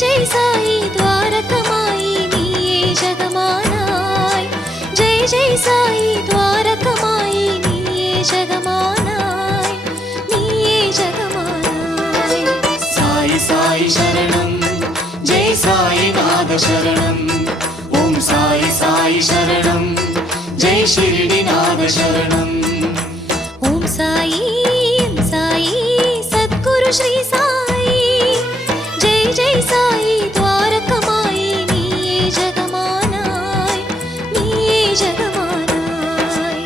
जय साई द्वारकमाई नीये जगमानाय जय जय साई द्वारकमाई नीये जगमानाय नीये जगमानाय साई साई शरणं जय साई नाथ शरणं ओम साई साई शरणं जय शिरडीनाथ शरणं ओम साई सद्गुरु श्री साई जय जय साई द्वारकमाई नीये जगमानाय नीये जगमानाय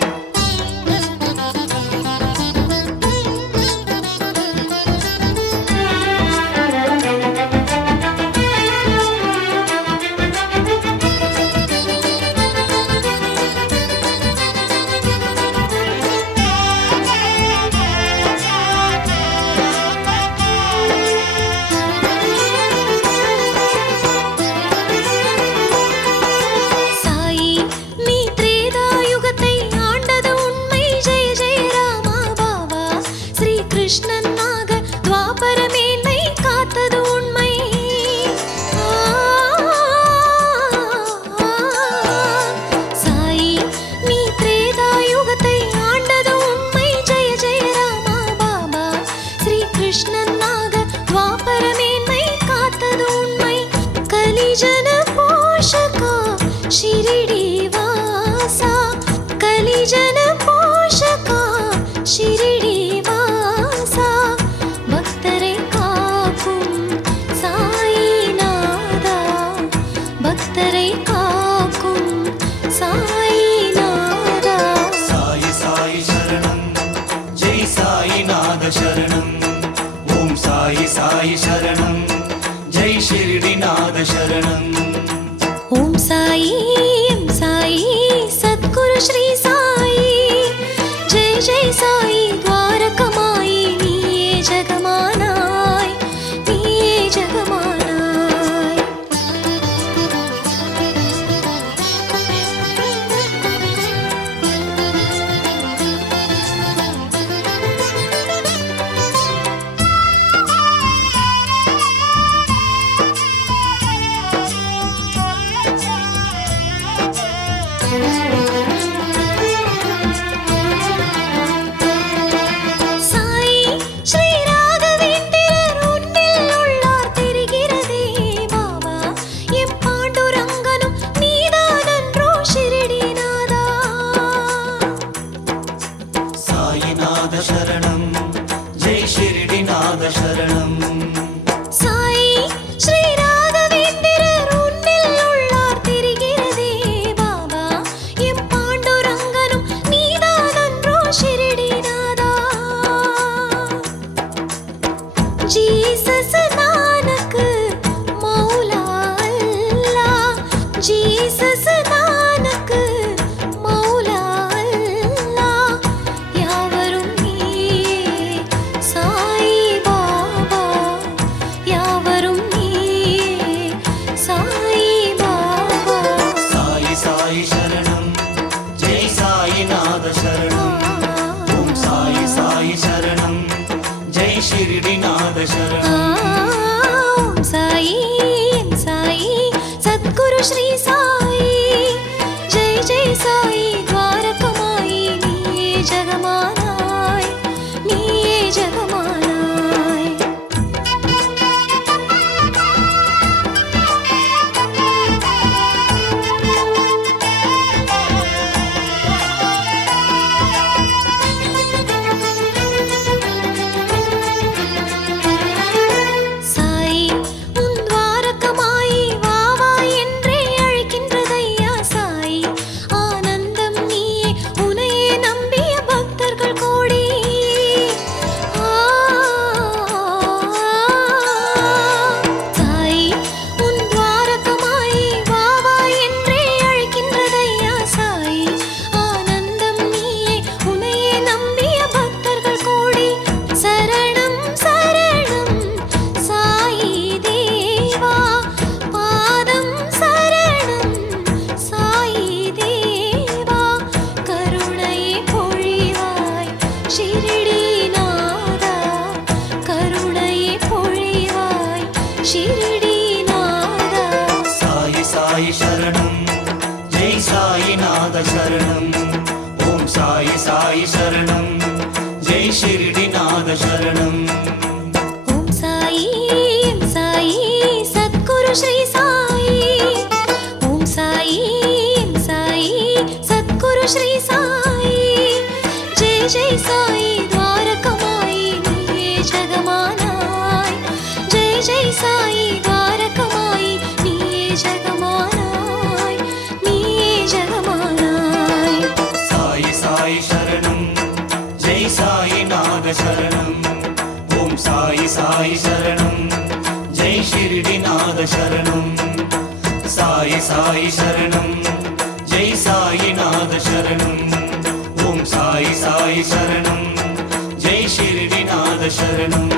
கிருஷ்ணனாக துவாபரமேன்மை காத்தது உண்மை சாயி நீ திரேதாயுகத்தை ஆண்டது உண்மை ஜெய ஜெய ராமா பாபா ஸ்ரீ கிருஷ்ணனாக துவாபரமேன்மை காத்தது உண்மை கலிஜன போஷகா ஷிரிடி வாசா கலிஜன போஷகா ஷிரிடி शरणं ओम साई साई शरणं जय शिरडीनाथ शरणं ओम साई सद्गुरु श्री साई जय जय साई द्वारकमाई नीये जगमानाय नीये जगमानाय शरणं जय शिरडीनाथ शरणं साई श्री राघवेंद्रர் உன்னில் உள்ளார் தெரிகிறதே பாபா எம் பாண்டுரங்கனும் நீதானன்றோ ஷிரடிநாதா ஜீசஸ் நானக் மௌலா அல்லாஹ் ஜீசஸ் நானக் மௌலா அல்லாஹ் யாவரும் சாய் பாபா யாவரும் சாய் பாபா साई साई शरणं जय साईनाथ शरणं ओम साई साई शरणं जय शिरडीनाथ शरणं ओम साई सद्गुरु श्री साई जय जय साई द्वारकमाई नीये जगमानाय नीये जगमानाय சாய் உன் துவாரகமாய் வா வா என்றே அழைக்கின்றதையா சாய் ஆனந்தம் நீயே உனையே நம்பிய பக்தர்கள் கோடி சாய் உன் துவாரகமாய் வா வா என்றே அழைக்கின்றதையா சாய் ஆனந்தம் நீயே உனையே நம்பிய பக்தர்கள் கோடி சரணம் சரணம் சாயி தேவா பாதம் சரணம் சாயி தேவா கருணையை பொழிவாய் ஷிரடிநாதா கருணையை பொழிவாய் ஷிரடிநாதா சாயி சரணம் ஜெய் சாயிநாத சரணம் ஓம் சாயி சாயி சரணம் ஜெய் ஷிரடிநாத சரணம் ஓம் சாயி சத்குரு ஸ்ரீ சாயி ஓம் சாயி சத்குரு ஸ்ரீ சாயி ஜெய் ஜெய் சாயி துவாரகமாயி நீயே ஜெகமானாய் ஜெய் ஜெய் சாயி துவாரகமாயி நீயே ஜெகமானாய் நீயே ஜெகமானாய் சாயி சாயி சரணம் ஜெய் சாயிநாத சரணம் ஓம் சாயி சாயி சரணம் ஜெய் ஷிரடிநாத சரணம் சாயி சாயி சரணம் ஜெய் சாயிநாத சரணம் ஓம் சாயி சாயி சரணம் ஜெய் ஷிரடிநாத சரணம்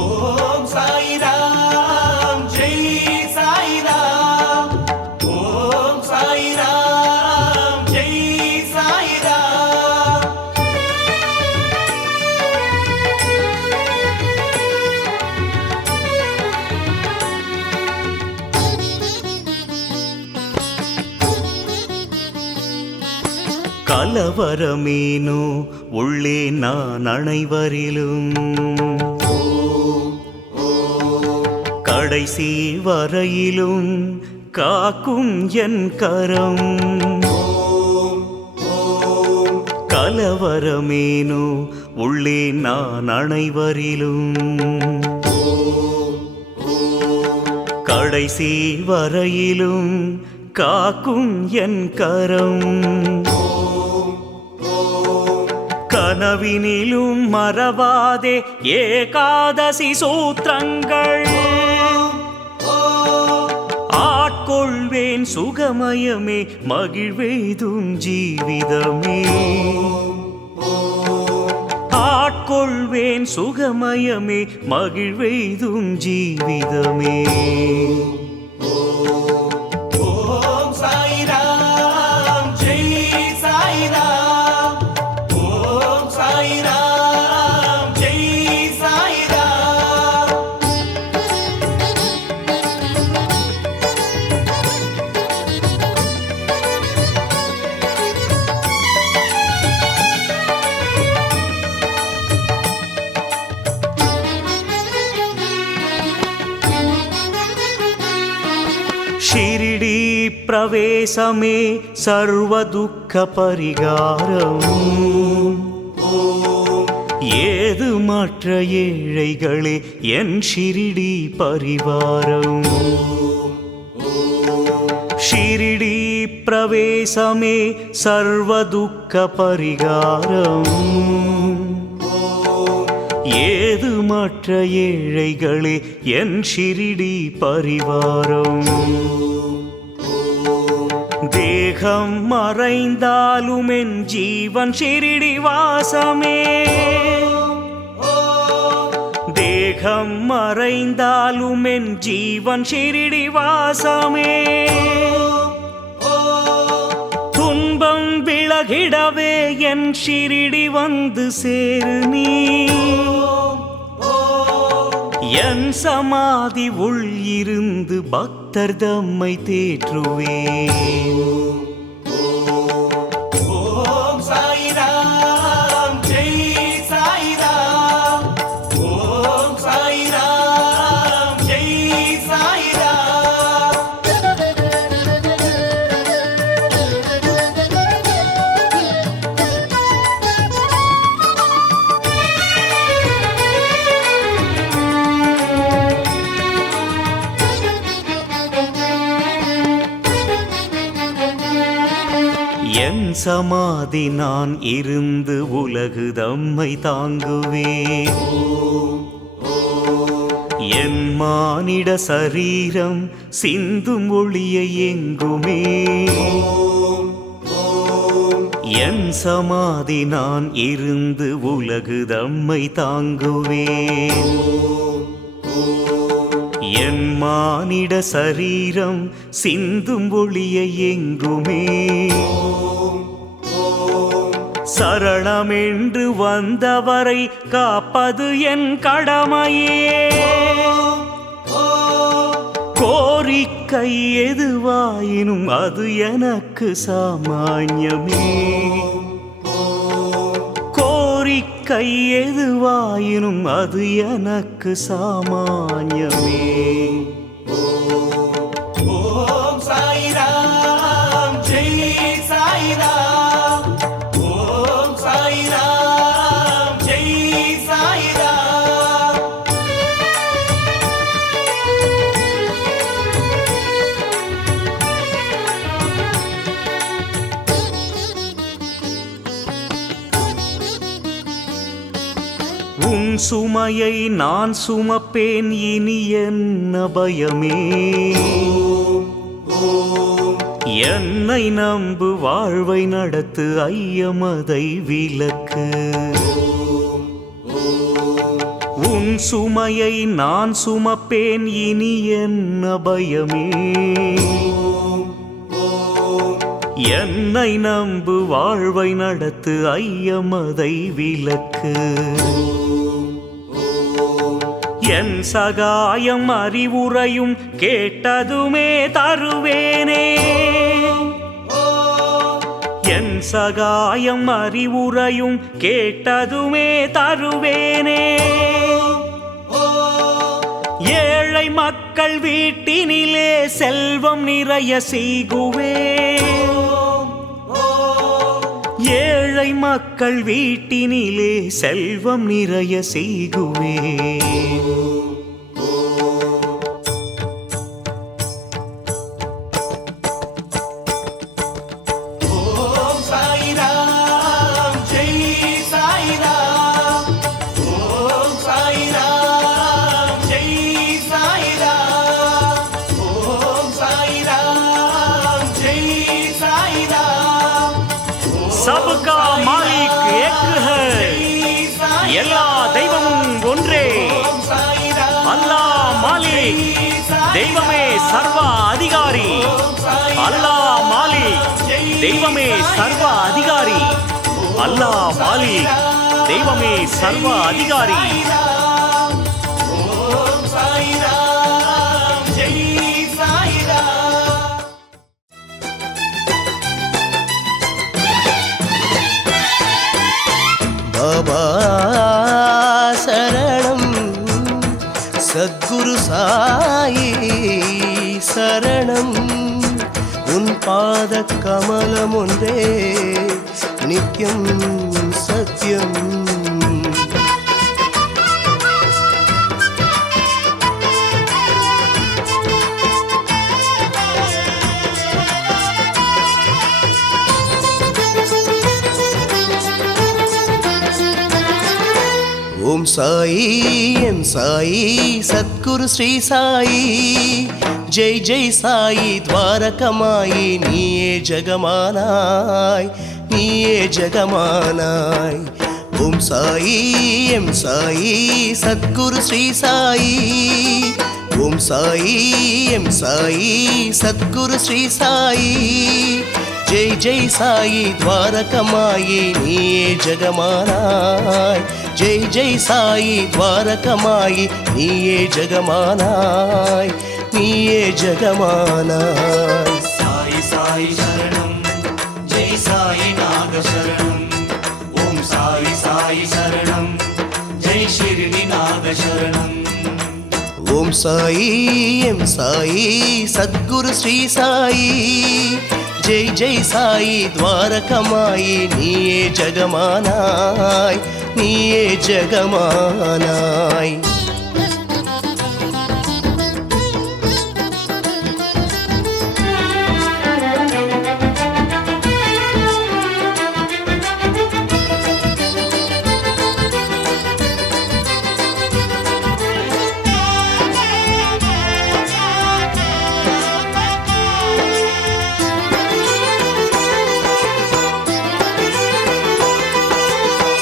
ஓம் சாயிராம் ஜெய் சாயிராம் ஓம் சாயிராம் ஜெய் சாயிராம் கலவரமேனோ உள்ளே நான் அனைவரிலும் கடைசி வரையிலும் காக்கும் என் கரம் கலவரமேனோ உள்ளே நான் அனைவரிலும் கடைசி வரையிலும் காக்கும் என் கரம் கனவினிலும் மறவாதே ஏகாதசி சூத்திரங்கள் ஆட்கொள்வேன் சுகமயமே மகிழ்வெய்தும் ஜீவிதமே ஆட்கொள்வேன் சுகமயமே மகிழ்வெய்தும் ஜீவிதமே ஓம் சாயிராம் ஜெய் சாயிராம் ஓம் சாயிராம் ஜெய் சாயிராம் ஷிரடி பிரவேசமே சர்வ துக்க பரிகாரம் ஏது மற்ற ஏழைகளே என் ஷிரடி பரிவாரம் ஷிரடி பிரவேசமே சர்வ துக்க பரிகாரம் ஏது மற்ற ஏழைகளே என் ஷிரடி பரிவாரம் தேகம் மறைந்தாலும் என் ஜீவன் ஷிரடி வாசமே தேகம் மறைந்தாலும் என் ஜீவன் ஷிரடி வாசமே துன்பம் விலகிடவே என் ஷிரடி வந்து சேரு நீ என் சமாதி உள் இருந்து பக்தர் தம்மை தேற்றுவேன் ஓம் சாயிராம் ஜெய் சாயிராம் ஓம் சாயிராம் ஜெய் சாயிராம் என் சமாதி நான் இருந்து உலகு தம்மை தாங்குவேன் என் மானிட சரீரம் சிந்தும் ஒளியை எங்குமே என் சமாதி நான் இருந்து உலகு தம்மை தாங்குவேன் என் மானிட சரீரம் சிந்தும் ஒளியை எங்குமே சரண சரணமென்று வந்தவரை காப்பது என் கடமையே. கோரிக்கை எதுவாயினும் அது எனக்கு சாமான்யமே. கோரிக்கை எதுவாயினும் அது எனக்கு சாமான்யமே. ஓம் சாய்ராம் ஜெய் சாய்ராம். ஓம் சாய்ராம் ஜெய் சாய்ராம். உன் சுமையை நான் சுமப்பேன், இனி என்ன பயமே. என்னை நம்பு, வாழ்வை நடத்து, ஐயமதை விலக்கு. உன் சுமையை நான் சுமப்பேன், இனி என்ன பயமே. என்னை நம்பு, வாழ்வை நடத்து, ஐயமதை விலக்கு. என் சகாயம் அறிவுரையும் கேட்டதுமே தருவேனே. என் சகாயம் அறிவுரையும் கேட்டதுமே தருவேனே. ஏழை மக்கள் வீட்டினிலே செல்வம் நிறைய செய்குவேன். ஏழை மக்கள் வீட்டினிலே செல்வம் நிறைய செய்குவேன். ஓம் சாய்ராம் ஜெய் சாய்ராம். ஓம் சாய்ராம் ஜெய் சாய்ராம். ஓம் சாய்ராம் ஜெய் சாய்ராம். सबका मालिक एक है, எல்லா தெய்வமும் ஒன்றே. அல்லாஹ் மாலிக், தெய்வமே சர்வ அதிகாரி. அல்லாஹ் மாலிக், தெய்வமே சர்வ அதிகாரி. அல்லாஹ் மாலிக், தெய்வமே சர்வ அதிகாரி. ஓம் சாய்ராம் ஜெய் சாய்ராம். பாபா சரணம், சத்குரு சாயி சரணம். உன் பாத கமலம் ஒன்றே நித்யம் சத்யம். ஓம் சாயி எம் சாயி சத்குரு ஸ்ரீ சாயி. ஜெய் ஜெய் சாயி துவாரகமாயி. நீயே ஜெகமானாய், நீயே ஜெகமானாய். ஓம் சாயி எம் சாயி சத்குரு ஸ்ரீ சாயி. ஓம் சாயி எம் சாயி சத்குரு ஸ்ரீ சாயி. ஜெய் ஜெய் சாயி துவாரகமாயி. நீயே ஜெகமானாய். ஜெய் ஜெய் சாயி துவாரகமாயி. நீயே ஜெகமானாய், நீயே ஜெகமானாய். சாய் சாய் சரணம் ஜெய் சாய் நாக சரணம். ஓம் சாய் சாய் சரணம் ஜெய் ஷிர்டி நாக சரணம். ஓம் சாயி எம் சாயி சத்குரு ஸ்ரீ சாயி. ஜெய் ஜெய் சாயி துவாரகமாயி. நீயே ஜெகமானாய், நீயே ஜெகமானாய்.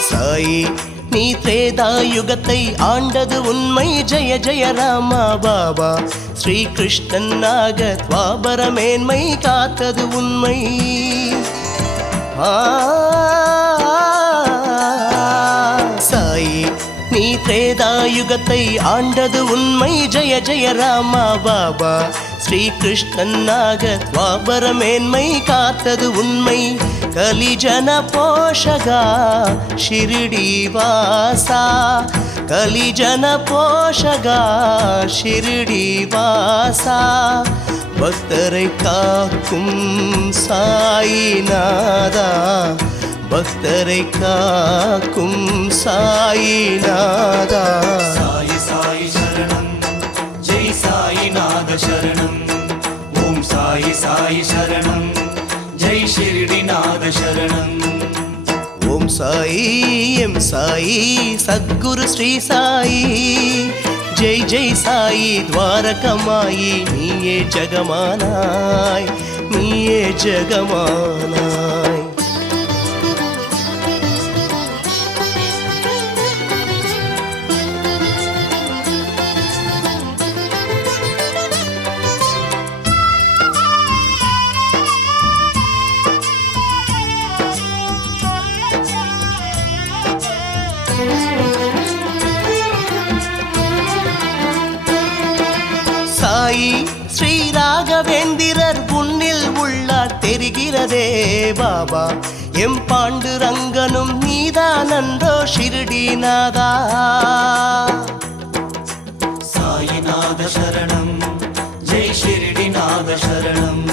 சாயி நீ திரேதாயுகத்தை ஆண்டது உண்மை. ஜெய ஜெய ராமா பாபா. ஸ்ரீகிருஷ்ணனாக துவாபர மேன்மை காத்தது உண்மை. ஆ திரேதாயுகத்தை ஆண்டது உண்மை ஜெய ஜெய ராமா பாபா ஸ்ரீ கிருஷ்ணனாக துவாபர மேன்மை காத்தது உண்மை கலிஜன போஷகா ஷிரடி வாசா கலிஜன போஷகா ஷிரடி வாசா பக்தரை காக்கும் சாயிநாதா பக்தரை காக்கும் சாயிநாதா சாயி சாயி சரணம் ஜெய் சாயிநாத சரணம் ஓம் சாயி சாயி சரணம் ஜெய் ஷிரடிநாத சரணம் ஓம் சாயி எம் சாயி சத்குரு ஸ்ரீ சாயி ஜெய் ஜெய் சாயி துவாரகமாயி நீயே ஜகமானாய் நீயே ஜகமானாய் சாயி ஸ்ரீ ராகவேந்திரர் உன்னில் உள்ளார் தெரிகிறதே பாபா எம் பாண்டுரங்கனும் நீதானந்தோ ஷிரடிநாதா சாயிநாத சரணம் ஜெய் ஷிரடிநாத சரணம்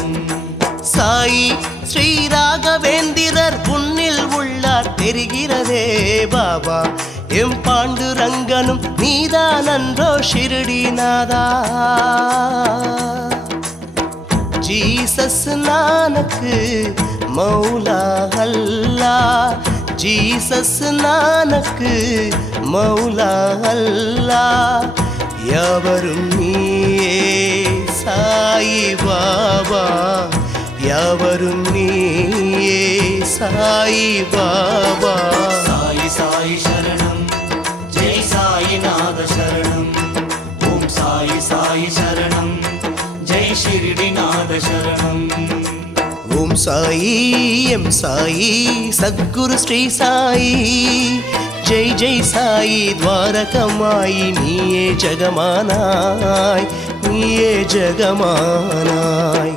சாயி ஸ்ரீ ராகவேந்திரர் உன்னில் உள்ளார் தெரிகிறதே பாபா எம் பாண்டுரங்கனும் நீதானன்றோ ஷிரடிநாதா ஜீசஸ் நானக்கு மௌலா அல்லா ஜீசஸ் நானக்கு மௌலா அல்லா யாவரும் நீயே சாயி பாபா யாவரும் நீயே சாயி பாபா சாயி சாயி சரணம் ஜெய் சாயிநாத சரணம் ஓம் சாயி சாயி சரணம் ஜெய் ஷிரடிநாத சரணம் ஓம் சாயி எம் சாயி சத்குரு ஸ்ரீ சாயி ஜெய் ஜெய் சாயி துவாரகமாயி நீயே ஜகமானாய் நீயே ஜகமானாய்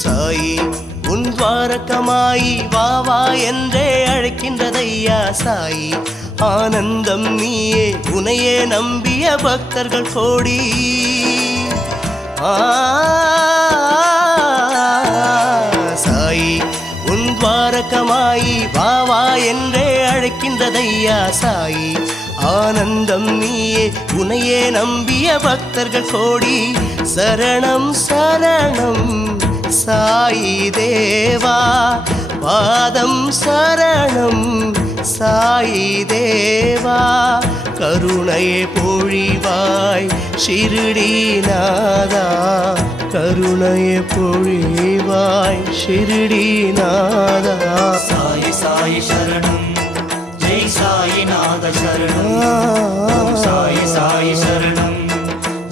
சாயி உன் துவாரகமாயி வா வா என்றே அழைக்கின்றதையா சாயி ஆனந்தம் நீயே உனையே நம்பிய பக்தர்கள் கோடி சாயி உன் துவாரகமாயி வா வா என்றே அழைக்கின்றதையா சாயி ஆனந்தம் நீயே உனையே நம்பிய பக்தர்கள் கோடி சரணம் சரணம் சாயி தேவா பாதம் சரணம் சாயி தேவா கருணையே பொழிவாய் ஷிரடிநாதா கருணையே பொழிவாய் ஷிரடிநாதா சாயி சாயி சரணம் ஜெய் சாயிநாத சரணம் ஓம் சாயி சாயி சரணம்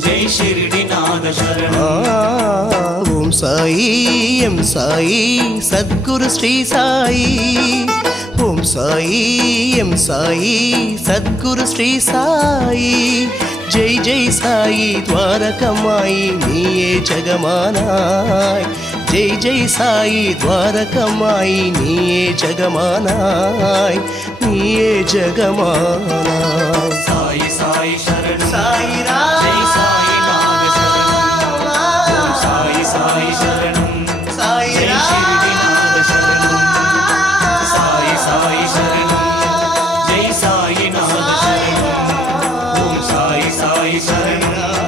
ஜெய் ஷிரடிநாத சரணம் ஓம் சாயி எம் சாயி சத்குரு ஸ்ரீ சாயி ஓம் சாயி எம் சாயி சத்குரு ஸ்ரீ சாயி ஜெய் ஜெய் சாயி துவாரகமாயி நீயே ஜகமானாய் ஜெய் ஜெய் சாயி துவாரகமாயி நீயே ஜகமானாய் நீயே ஜகமானாய் சாயி சாயி சரணம் சாயி ஜெய் சாயிநாத சரணம் ஓம் சாயி சாயி சரணம் ஜெய் ஷிரடிநாத சரணம் சாயி சாயி சரணம் ஜெய் சாயிநாத சரணம் ஓம் சாயி சாயி சரணம்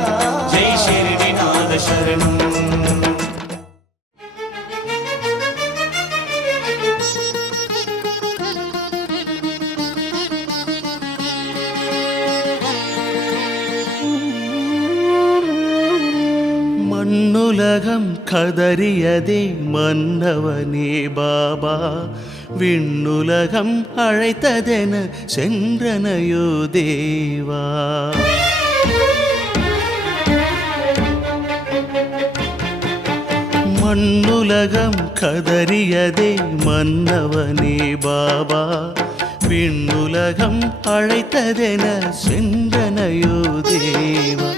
ஜெய் ஷிரடிநாத சரணம் மண்ணுலகம் கதறியதே மன்னவனே பாபா, விண்ணுலகம் அழைத்ததென சென்றனையோ தேவா. மண்ணுலகம் கதறியதே மன்னவனே பாபா, விண்ணுலகம் அழைத்ததென சென்றனையோ தேவா.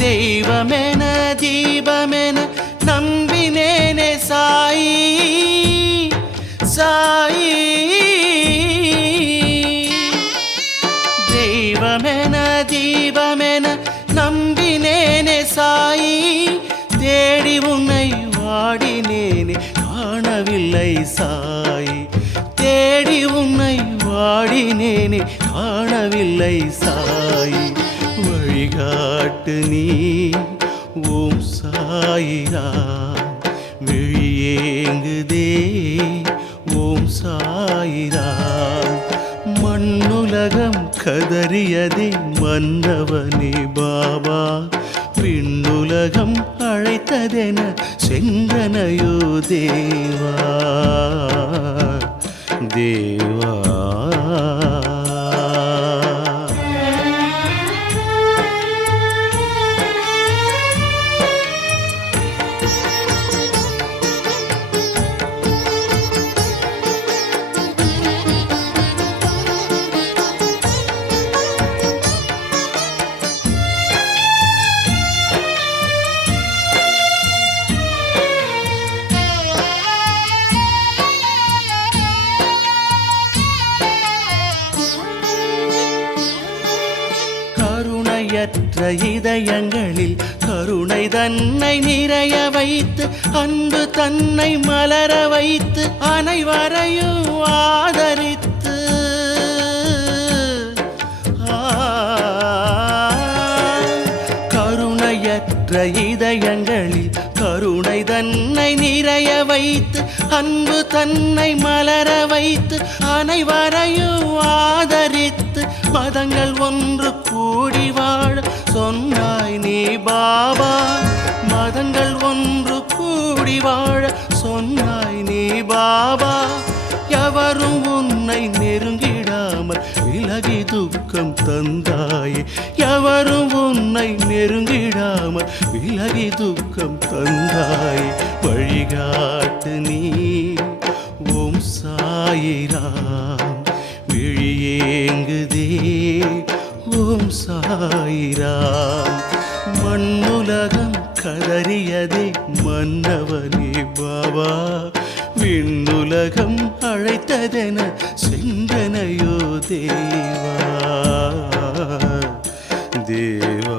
தெய்வமென தீபமென நம்பினேனே சாயி சாயி, தெய்வமென தீபமென நம்பினேனே சாயி, தேடி உன்னை வாடினேனே காணவில்லை சாயி, தேடி உன்னை வாடினேனே காணவில்லை சாயி. வழிகாட்டு நீ ஓம் சாயிராம், விழியேங்குதே ஓம் சாயிராம். மண்ணுலகம் கதறியதே மன்னவனே பாபா, விண்ணுலகம் அழைத்ததென சென்றனையோ தேவா தேவா. கருணையற்ற இதயங்களில் கருணை தன்னை நிறைய வைத்து, அன்பு தன்னை மலர வைத்து, அனைவரையும் ஆதரித்து, கருணையற்ற இதயங்களில் கருணை தன்னை நிறைய வைத்து, அன்பு தன்னை மலர வைத்து, அனைவரையும் ஆதரித்து, மதங்கள் ஒன்று கூடி வாழ சொன்னாய் நீ பாபா, மதங்கள் ஒன்று கூடி வாழ சொன்னாய் நீ பாபா. எவரும் உன்னை நெருங்கிடாமல் விலகி துக்கம் தந்தாயே, எவரும் உன்னை நெருங்கிடாமல் விலகி துக்கம் தந்தாயே. வழிகாட்டு நீ ஓம் சாயிராம், விழியேங்குதே ஓம் சாயிராம். மண்ணுலகம் கதறியதே மன்னவனே பாபா, விண்ணுலகம் அழைத்ததென சென்றனையோ தேவா தேவா.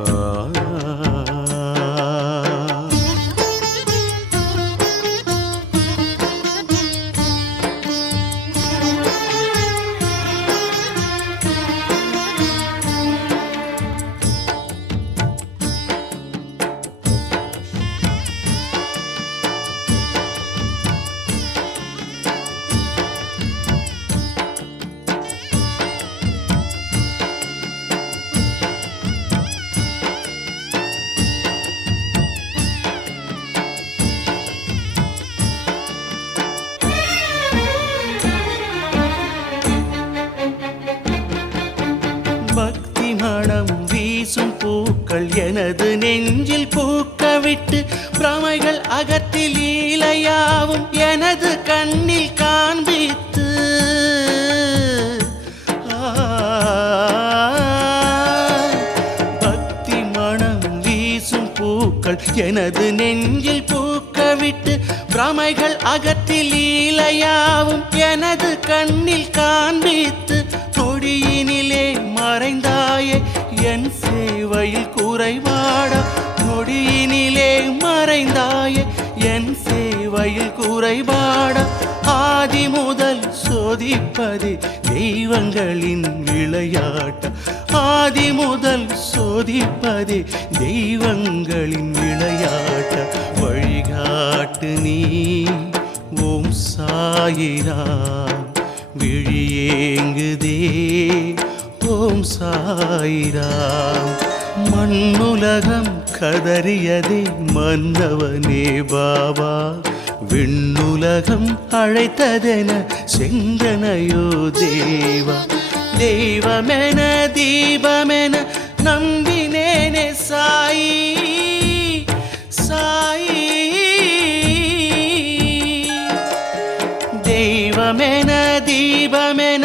பக்தி மனம் வீசும் பூக்கள் எனது நெஞ்சில் பூக்க விட்டு, பிரமைகள் அகற்றி லீலையாவும் எனது கண்ணில் காண்பித்து, பக்தி மனம் வீசும் பூக்கள் எனது நெஞ்சில் பூக்க விட்டு, பிரமைகள் அகற்றி லீலையாவும் எனது கண்ணில் காண்பித்து, நொடியினிலே மறைந்தாயே என் சேவையில் குறைபாடா, நொடியினிலே மறைந்தாயே என் சேவையில் குறைபாடா. ஆதி முதல் சோதிப்பதே தெய்வங்களின் விளையாட்ட, ஆதி முதல் சோதிப்பதே தெய்வங்களின் விளையாட்ட. வழிகாட்டு நீ ஓம் சாயிராம், விழியேங்குதே ஓம் சாயிராம். மண்ணுலகம் கதறியதே மன்னவனே பாபா, விண்ணுலகம் அழைத்ததென செங்கனையோ தேவா. தெய்வமென தீபமென நம்பினேனே சாயி சாயி. தெய்வமென தீபமென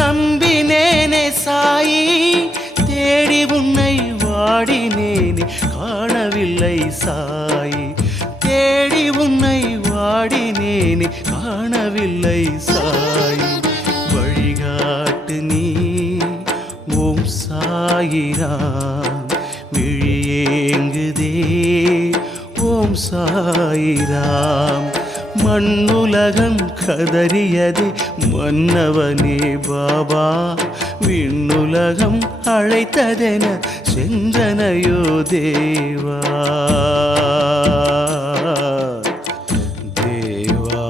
நம்பினேனே சாயி, தேடி உன்னை வாடினேனே காணவில்லை சாயி. தேடி உன்னை வாடினேனே காணவில்லை சாயி. வழிகாட்டு நீ ஓம் சாயிராம், விழியேங்குதே ஓம் சாயிராம். மண்ணுலகம் கதறியதே மன்னவனே பாபா, விண்ணுலகம் அழைத்ததென சென்றனையோ தேவா தேவா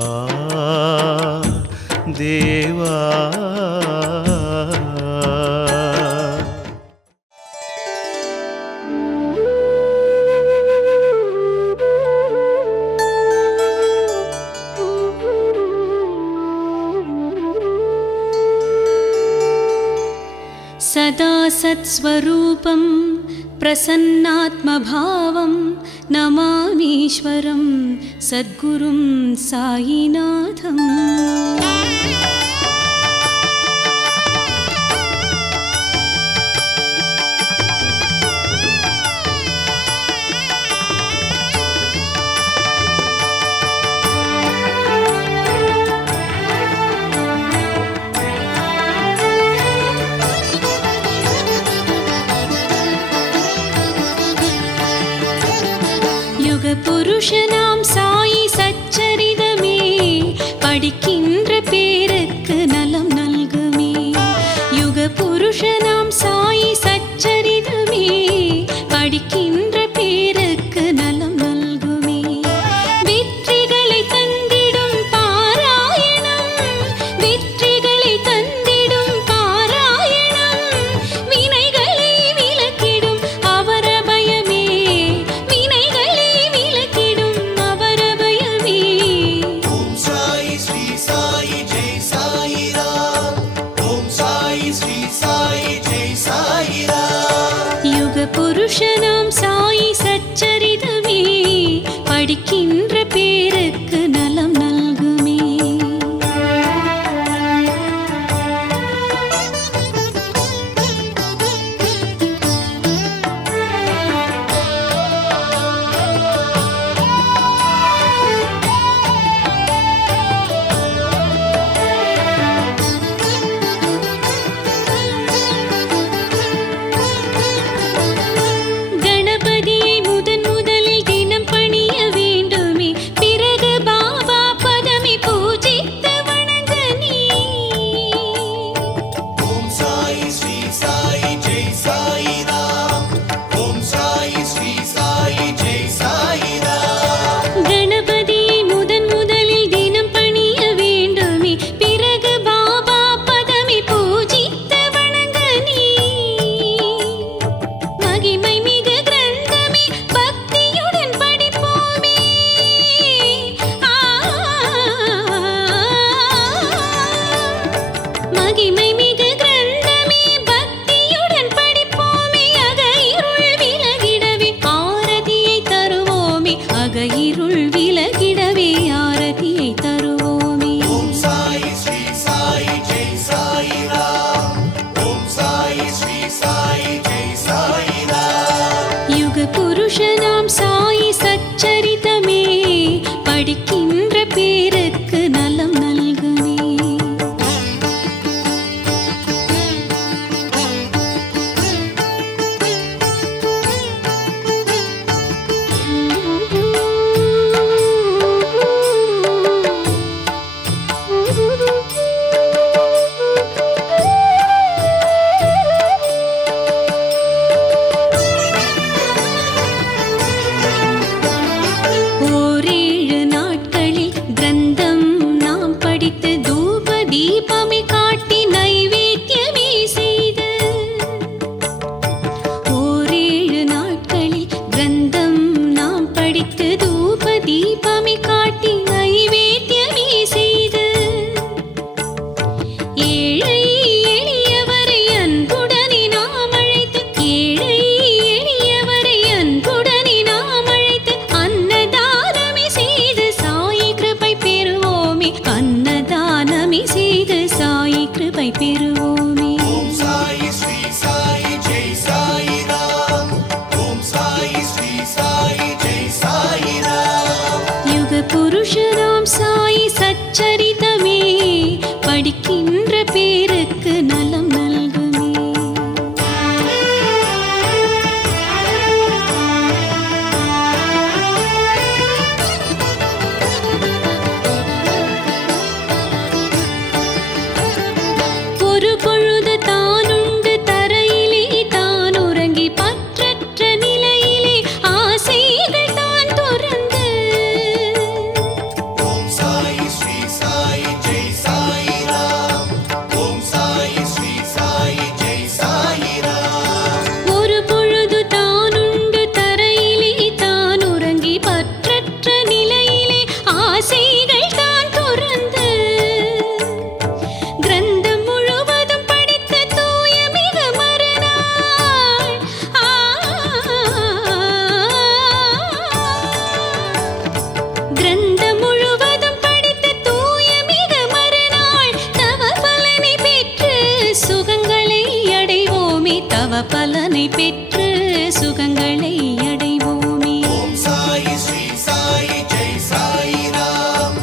தேவா. सदा सत्स्वरूपं प्रसन्नात्मभावं नमामीश्वरं सद्गुरुं साईनाथम्. புருஷனாம் சாயி சச்சரிதமே, படிக்கின்ற பேருக்கு நலம் நல்குமே. யுக புருஷனாம் சாயி சச்சரிதமே, படிக்கின்ற பேருக்கு நலம் நல்குமே. வெற்றிகளை தந்திடும் பாராயணம், வெற்றிகளை தந்திடும் பாராயணம், வினைகளை விலக்கிடும் அவரபயமே, வினைகளை விலக்கிடும் அவரபயமே. ஓம் சாயி ஸ்ரீ சாயி ஜெய் சாயிராம். பேருக்கு நலம் நல்குமே. ஒரு பொழுது தானுண்டு தரையிலே தான் உறங்கி பற்றற்ற நிலையிலே ஆசைகள் தான் துறந்து ஓம் சாயி ஸ்ரீ சாயி ஜெய் சாயி ராம். ஓம் சாயி ஸ்ரீ சாயி ஜெய் சாயி ராம். ஒரு பொழுது தானுண்டு தரையிலே தான் உறங்கி பற்றற்ற நிலையிலே ஆசைகள் தான் துறந்து கிரந்தம் முழுவதும் படித்த தூய மிக மறுநாள் கிரந்தம் முழுவதும் படித்த தூய மிக மறுநாள் தவ பலனை பெற்று சுகங்களை அடைவோமே. தவ பலனை பெற்று சுகங்களை அடைவோமே. ஓம் சாயி ஸ்ரீ சாயி ஜெய் சாயி ராம்.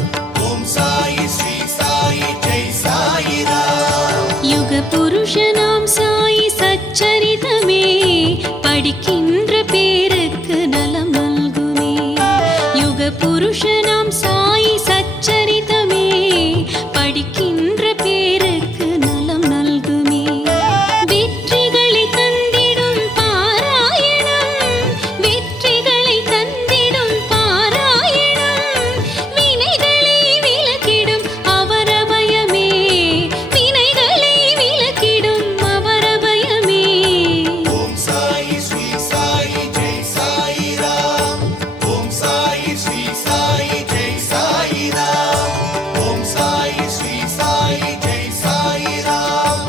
ஓம் சாயி ஸ்ரீ சாயி ஜெய் சாயி ராம். யுக புருஷனாம் சாயி சச்சரிதமே படிக்கின்ற பேருக்கு நலம் நல்குமே. யுக புருஷனாம் சாயி சச்சரிதமே படிக்கின்ற பேருக்கு நலம் நல்குமே. வெற்றிகளை தந்திடும் பாராயணம், வெற்றிகளை தந்திடும் பாராயணம், வினைகளை விலக்கிடும் அவரபயமே, வினைகளை விலக்கிடும் அவரபயமே. ஓம் சாயி ஸ்ரீ சாயி ஜெய் சாயி ராம். ஓம் சாயி ஸ்ரீ சாயி ஜெய் சாயி ராம். ஓம் சாயி ஸ்ரீ சாயி ஜெய் சாயி ராம்.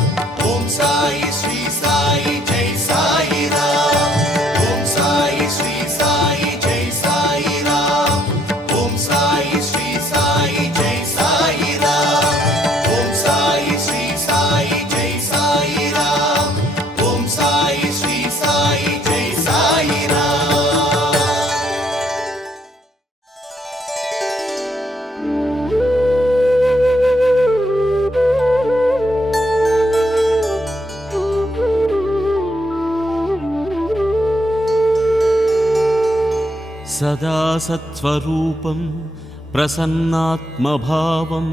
ஓம் சாயி ஸ்ரீ சாயி ஜெய் சாயி ராம். ஓம் சாயி ஸ்ரீ சாயி ஜெய் சாயி ராம். ஓம் சாயி ஸ்ரீ சாயி ஜெய் சாயி ராம். ஓம் சாயி ஸ்ரீ சாயி ஜெய் சாயி ராம். ஓம் சாயி ஸ்ரீ சாயி ஜெய் சாயி ராம். सदा सत्स्वरूपं प्रसन्नात्मभावं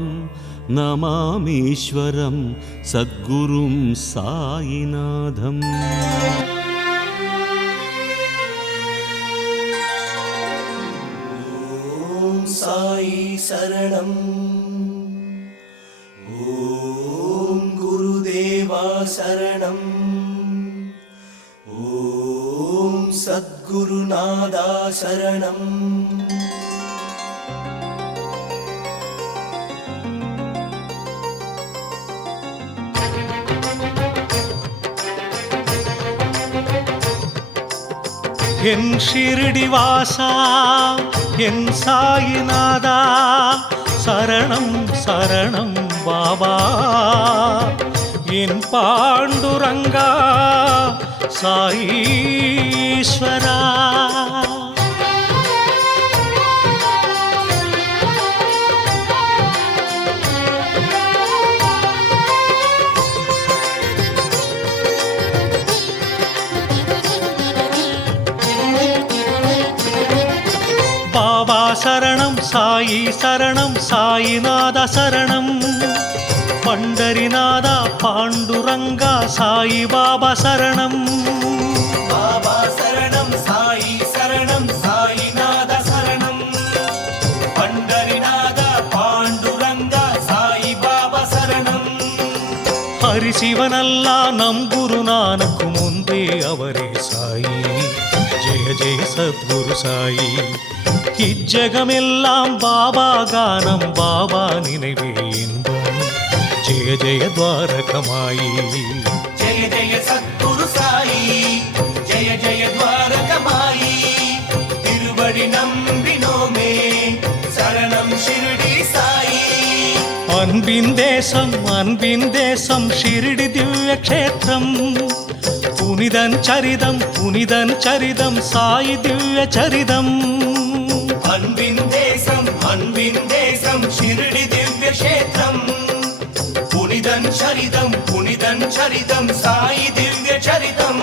नमामीश्वरं सद्गुरुं सायिनाथम्. ஓம் சாயி சரணம். ஓம் குருதேவா சரணம். ஓம் சத்குருநாதா சரணம். என் ஷிரடி வாசா என் சாயிநாதா சரணம் சரணம் பாபா. என் பாண்டுரங்கா சாயீஸ்வரா. பாபா சரணம் சாயி சரணம் சாயிநாத சரணம். பண்டரிநாதா பாண்டுரங்கா சாயி பாபா சரணம். பாபா சரணம் சாயி சரணம் சாயிநாத சரணம். பண்டரிநாதா பாண்டுரங்கா சாயி பாபா சரணம். ஹரிசிவனல்லா நம் குருநானக்கு முன்பே அவரே சாயி. ஜெய ஜெய சத்குரு சாயி. இஜ்ஜகமெல்லாம் பாபா கானம் பாபா நினைவே இன்பம். ஜெய ஜெய துவாரகமாயி. ஜெய ஜெய சத்குரு சாயி. ஜெய ஜெய துவாரகமாயி. திருவடி நம்பினோமே சரணம் ஷிரடி சாயி. அன்பின் தேசம் ஷிரடி திவ்ய க்ஷேத்திரம். புனிதன் சரிதம் சாயி திவ்ய சரிதம். அன்பின் தேசம் ஷிரடி திவ்ய க்ஷேத்திரம். புனிதன் சரிதம் சரிதம் சாயி திவ்ய சரிதம்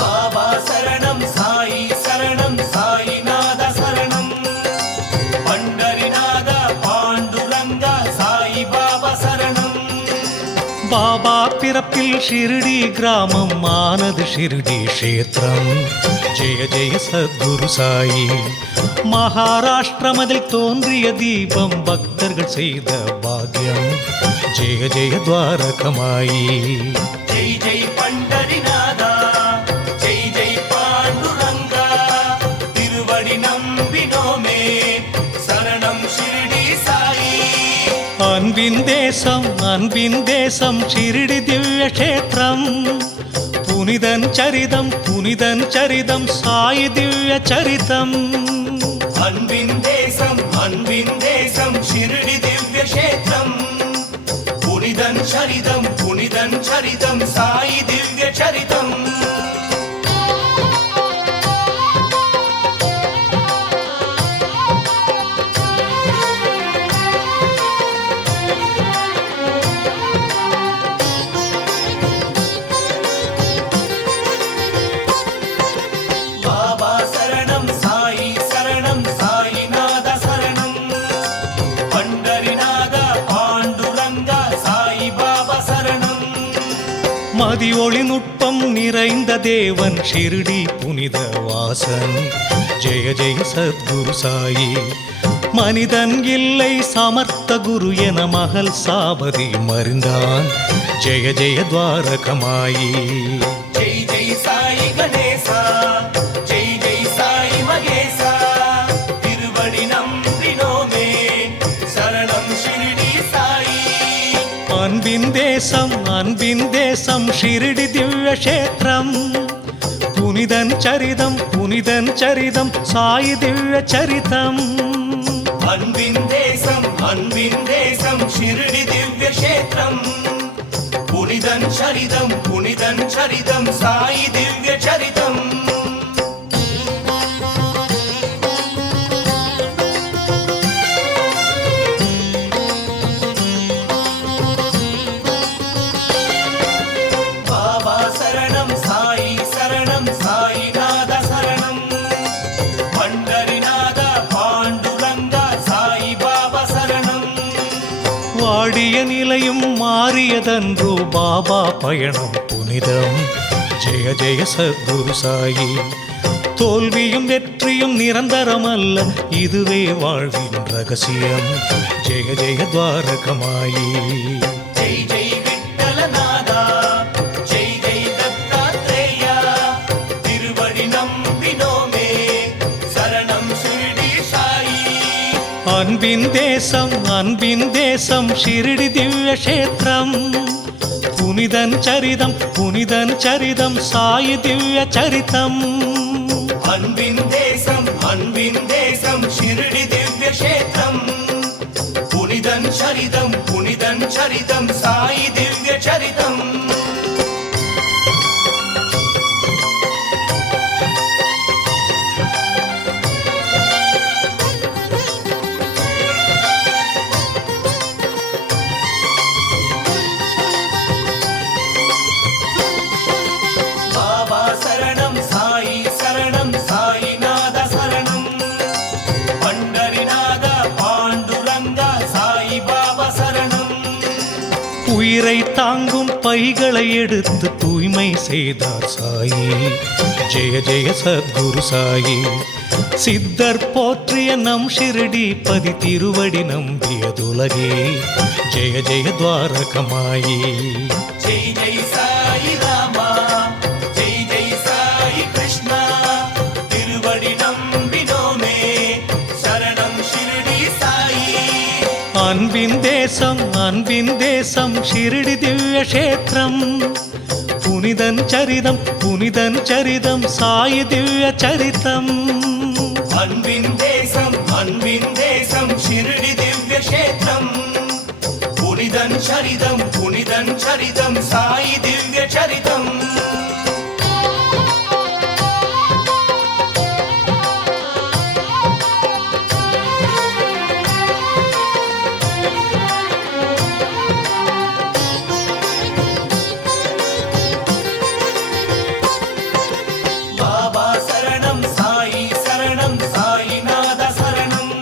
பாபா சரணம் சாயி சரணம் சாயிநாத சரணம் பண்டரிநாத பாண்டுரங்கா சாயி பாபா சரணம் பாபா பிறப்பில் ஷிரடி கிராமம் ஆனது ஷிரடி க்ஷேத்திரம். ஜெய ஜெய சத்குரு சாயி. மகாராஷ்டிரம் அதில் தோன்றிய தீபம் பக்தர்கள் செய்த பாக்கியம். ஜெய ஜெய துவாரகமாயி. ஜெய் ஜெய் பண்டரிநாதா ஜெய் ஜெய் பாண்டுரங்கா திருவடி நம்பினோமே சரணம் ஷிரடி சாயி அன்பின் தேசம் ஷிரடி திவ்ய க்ஷேத்திரம். புனிதன் சரிதம் சாயி திவ்ய சரிதம். அன்பின் தேசம் ஷிரடி திவ்ய க்ஷேத்திரம் புனிதன் சரிதம் சாயி திவ்ய சரிதம் பாபா சரணம் சாயி சரணம் சாயிநாத சரணம் பண்டரிநாத பாண்டுரங்கா சாயி பாபா சரணம் மதி ஒளி நுட்பம் நிறைந்த தேவன் ஷிரடி புனித வாசன். ஜெய ஜெய சத்குரு சாயி. மனிதன் இல்லை சமர்த்த குரு என மகள் சாபதி மறிந்தான். ஜெய ஜெய துவாரகமாயி. ஜெய் ஜெய் சாயி கணேசா ஜெய் ஜெய் சாயி மகேசா திருவடி நம்பினோமே சரணம் ஷிரடி சாயி அன்பின் தேசம் ஷிரடி திவ்ய க்ஷேத்திரம். புனிதன் சரிதம் சாயி திவ்ய சரிதம். அன்பின் தேசம் ஷிரடி திவ்ய க்ஷேத்திரம் புனிதன் சரிதம் சாயி திவ்ய சரிதம் பாபா சரணம் சாயி சரணம் சாயிநாத சரணம் பண்டரிநாத பாண்டுரங்கா சாயி பாபா சரணம் வாடிய நிலையும் மாறியதன்றோ பாபா பயணம் புனிதம். ஜெய ஜெய சத்குரு சாயி. தோல்வியும் வெற்றியும் நிரந்தரமல்ல, இதுவே வாழ்வின் ரகசியம். ஜெய ஜெய துவாரகமாயி. ஜெய் ஜெய் விட்டலநாதா ஜெய் ஜெய் தத்தாத்ரேயா திருவடி நம்பினோமே சரணம் ஷிரடி சாயி அன்பின் தேசம் ஷிரடி திவ்ய க்ஷேத்திரம். புனிதன் சரிதம் சாயி திவ்ய சரிதம். அன்பின் தேசம் ஷிரடி திவ்ய க்ஷேத்திரம் புனிதன் சரிதம் சாயி திவ்ய சரிதம் பாபா சரணம் சாயி சரணம் சாயிநாத சரணம் பண்டரிநாத பாண்டுரங்கா சாயி பாபா சரணம் உயிரை தாங்கும் பைகளை எடுத்து தூய்மை செய்தார் சாயி. ஜெய ஜெய சத்குரு சாயி. சித்தர் போற்றிய நம் ஷிரடி பதி திருவடி நம்பியதுலகே. ஜெய ஜெய துவாரகமாயி. ஜெய் ஜெய் சாயி ராமா ஜெய் ஜெய் சாயி கிருஷ்ணா திருவடி நம்பினோமே சரணம் ஷிரடி சாயி அன்பின் தேசம் ஷிரடி திவ்ய க்ஷேத்திரம். புனிதன் சரிதம் சாயி திவ்ய சரிதம். அன்பின் தேசம் ஷிரடி திவ்ய க்ஷேத்திரம் புனிதன் சரிதம் சாயி திவ்ய சரிதம். பாபா சரணம் சாயி சரணம் சாயிநாத சரணம்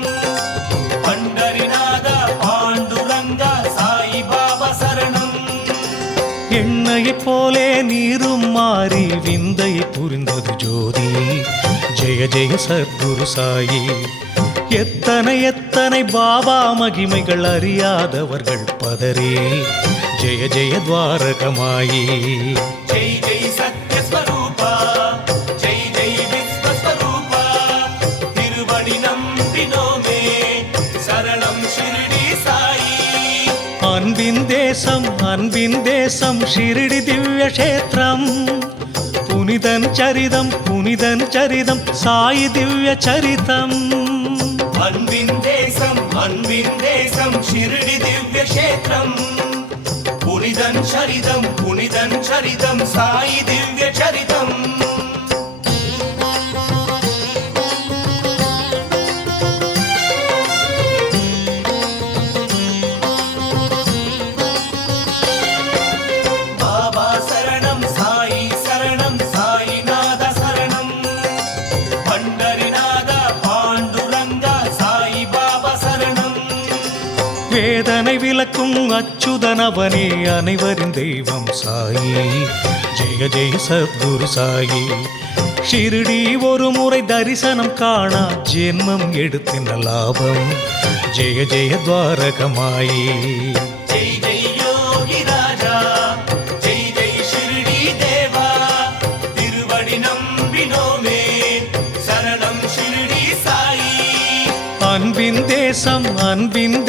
பண்டரிநாத பாண்டுரங்கா சாயி பாபா சரணம். எண்ணெயைப் போலே நீரும் மாறி விந்தையை புரிந்தது ஜோதி. ஜெய ஜெய சத்குரு சாயி. எத்தனை எத்தனை பாபா மகிமைகள் அறியாதவர்கள் பதறே. ஜெய ஜெய துவாரகமாயி. ஜெய் ஜெய் சத்யஸ்வரூபா ஜெய் ஜெய் விஸ்வஸ்வரூபா திருவடி நம்பினோமே சரணம் ஷிரடி சாயி. அன்பின் தேசம் ஷிரடி திவ்ய க்ஷேத்திரம். புனிதன் சரிதம் சாயி திவ்ய சரிதம். அன்பின் தேசம் ஷிரடி திவ்ய க்ஷேத்திரம். புனிதன் சரிதம் சாயி திவ்ய சரிதம். பாபா சரணம் சாயி சரணம் சாயிநாத சரணம் பண்டரிநாத பாண்டுரங்கா சாயி பாபா சரணம். வேதனை விலக்கும் அச்சுதனவனே அனைவரின் தெய்வம் சாயி. ஜெய ஜெய சத்குரு சாயி. ஷிரடி ஒரு முறை தரிசனம் காணா ஜென்மம் எடுத்தின லாபம். ஜெய ஜெய துவாரகமாயி. ஜெய் ஜெய் யோகி ராஜா ஜெய் ஜெய் ஷிரடி தேவா திருவடி நம்பினோமே சரணம் ஷிரடி சாயி. அன்பின்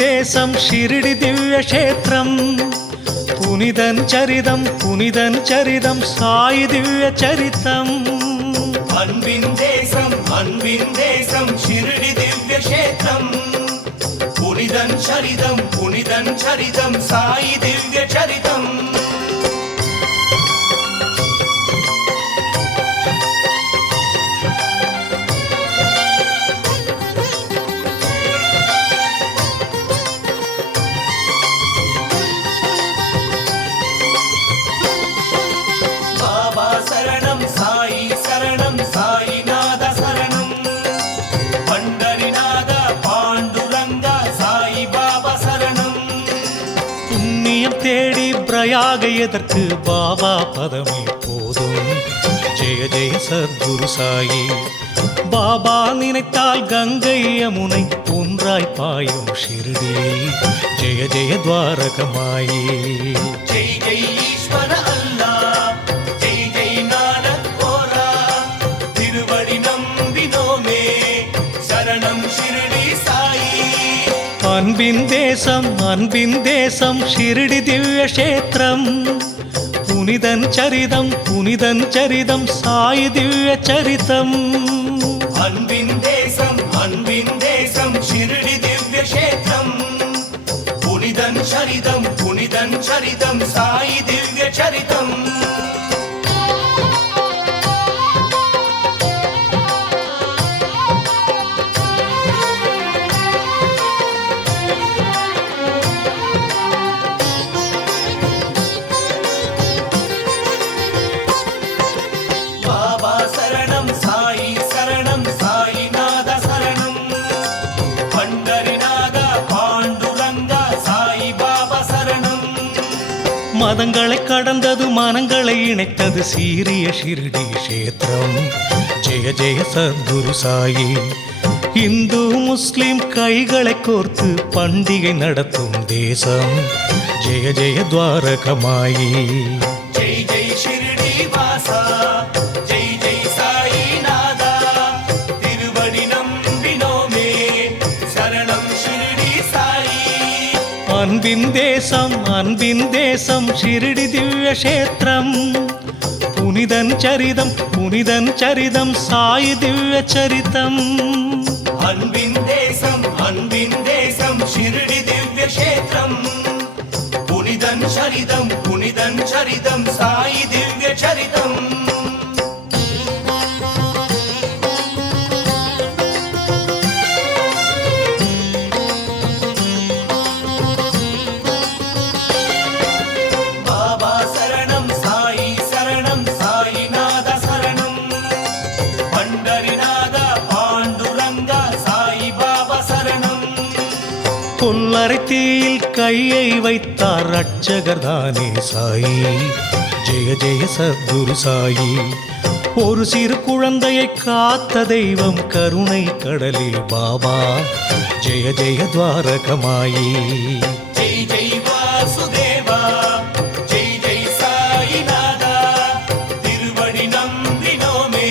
தேசம் ஷிரடி திவ்ய க்ஷேத்திரம். புனிதன் சரிதம் சாயி திவ்ய சரிதம். அன்பின் தேசம் ஷிரடி திவ்ய க்ஷேத்திரம். புனிதன் சரிதம் சாயி திவ்ய சரிதம். பாபா சரணம் சாயி சரணம் சாயிநாத சரணம் பண்டரிநாத பாண்டுரங்கா சாயி பாபா சரணம். புண்ணியம் தேடி பிரயாக எதற்கு பாபா பதமே போதும். ஜெய ஜெய சத்குரு சாயி. பாபா நினைத்தால் கங்கை யமுனை ஒன்றாய் பாயும் ஷிரடி. ஜெய ஜெய துவாரகமாயி. ஜெய் ஜெய் ஈஸ்வர அல்லா ஜெய் ஜெய் நானக் கோரா திருவடி நம்பினோமே சரணம் ஷிரடி சாயி. அன்பின் தேசம் ஷிரடி திவ்ய க்ஷேத்திரம். புனிதன் சரிதம் சாயி திவ்ய சரிதம். அன்பின் தேசம் ஷிரடி திவ்ய க்ஷேத்திரம். புனிதன் சரிதம் சாயி திவ்ய சரிதம். பாபா சரணம் சாயி சரணம் சாயிநாத சரணம் பண்டரிநாத பாண்டுரங்கா சாயி பாபா சரணம். மதங்களை கடந்தது மனங்களை இணைத்தது சீரிய ஷிரடி க்ஷேத்திரம். ஜெய ஜெய சத்குரு சாயி. இந்து முஸ்லிம் கைகளை கோர்த்து பண்டிகை நடத்தும் தேசம். ஜெய ஜெய துவாரகமாயி. ஜெய் ஜெய் ஷிரடி வாசா ஜெய் ஜெய் சாயிநாதா திருவடி நம்பினோமே சரணம் ஷிரடி சாயி. அன்பின் தேசம் ஷிரடி திவ்ய க்ஷேத்திரம். புனிதன் சரிதம் சாயி திவ்ய சரிதம். அன்பின் தேசம் ஷிரடி திவ்ய க்ஷேத்திரம். புனிதன் சரிதம் சாயி திவ்ய சரிதம் பாபா சரணம் சாயி சரணம் சாயிநாத சரணம் பண்டரிநாத பாண்டுரங்கா சாயி பாபா சரணம் கொல்லறை தீயில் கையை வைத்தார் ரட்சகர்தானே சாயி ஜெய ஜெய சத்குரு சாயி ஒரு சிறு குழந்தையை காத்த தெய்வம் கருணை கடலில் பாபா ஜெய ஜெய துவாரகமாயி ஜெய் ஜெய் வாசுதேவா ஜெய் ஜெய் சாயிநாதா திருவடி நம்பினோமே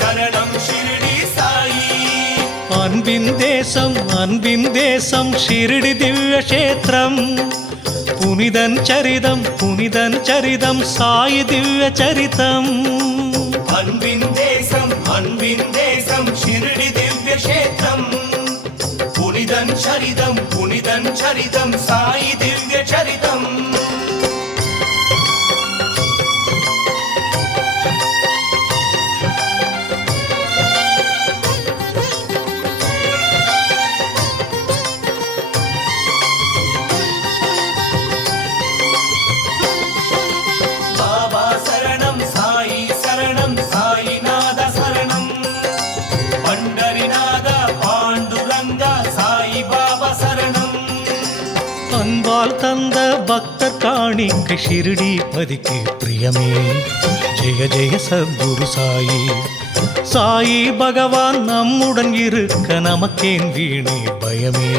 சரணம் ஷிரடி சாயி அன்பின் தேசம் ஷிரடி திவ்ய கஷேத்திரம் புனிதன் சரிதம் சாயி திவ்ய சரிதம் அன்பின் தேசம் ஷிரடி திவ்ய கஷேத்திரம் புனிதன் சரிதம் சாயி திவ்ய சரிதம் பாபா சரணம் சாயி சரணம் சாயிநாத சரணம் பண்டரிநாத பாண்டுரங்கா சாயி பாபா சரணம் அன்பால் தந்த பக்தர் காணிக்கு ஷிரடி பதிக்கு பிரியமே ஜெய ஜெய சத்குரு சாயி சாயி பகவான் நம்முடன் இருக்க நமக்கேன் வீணே பயமே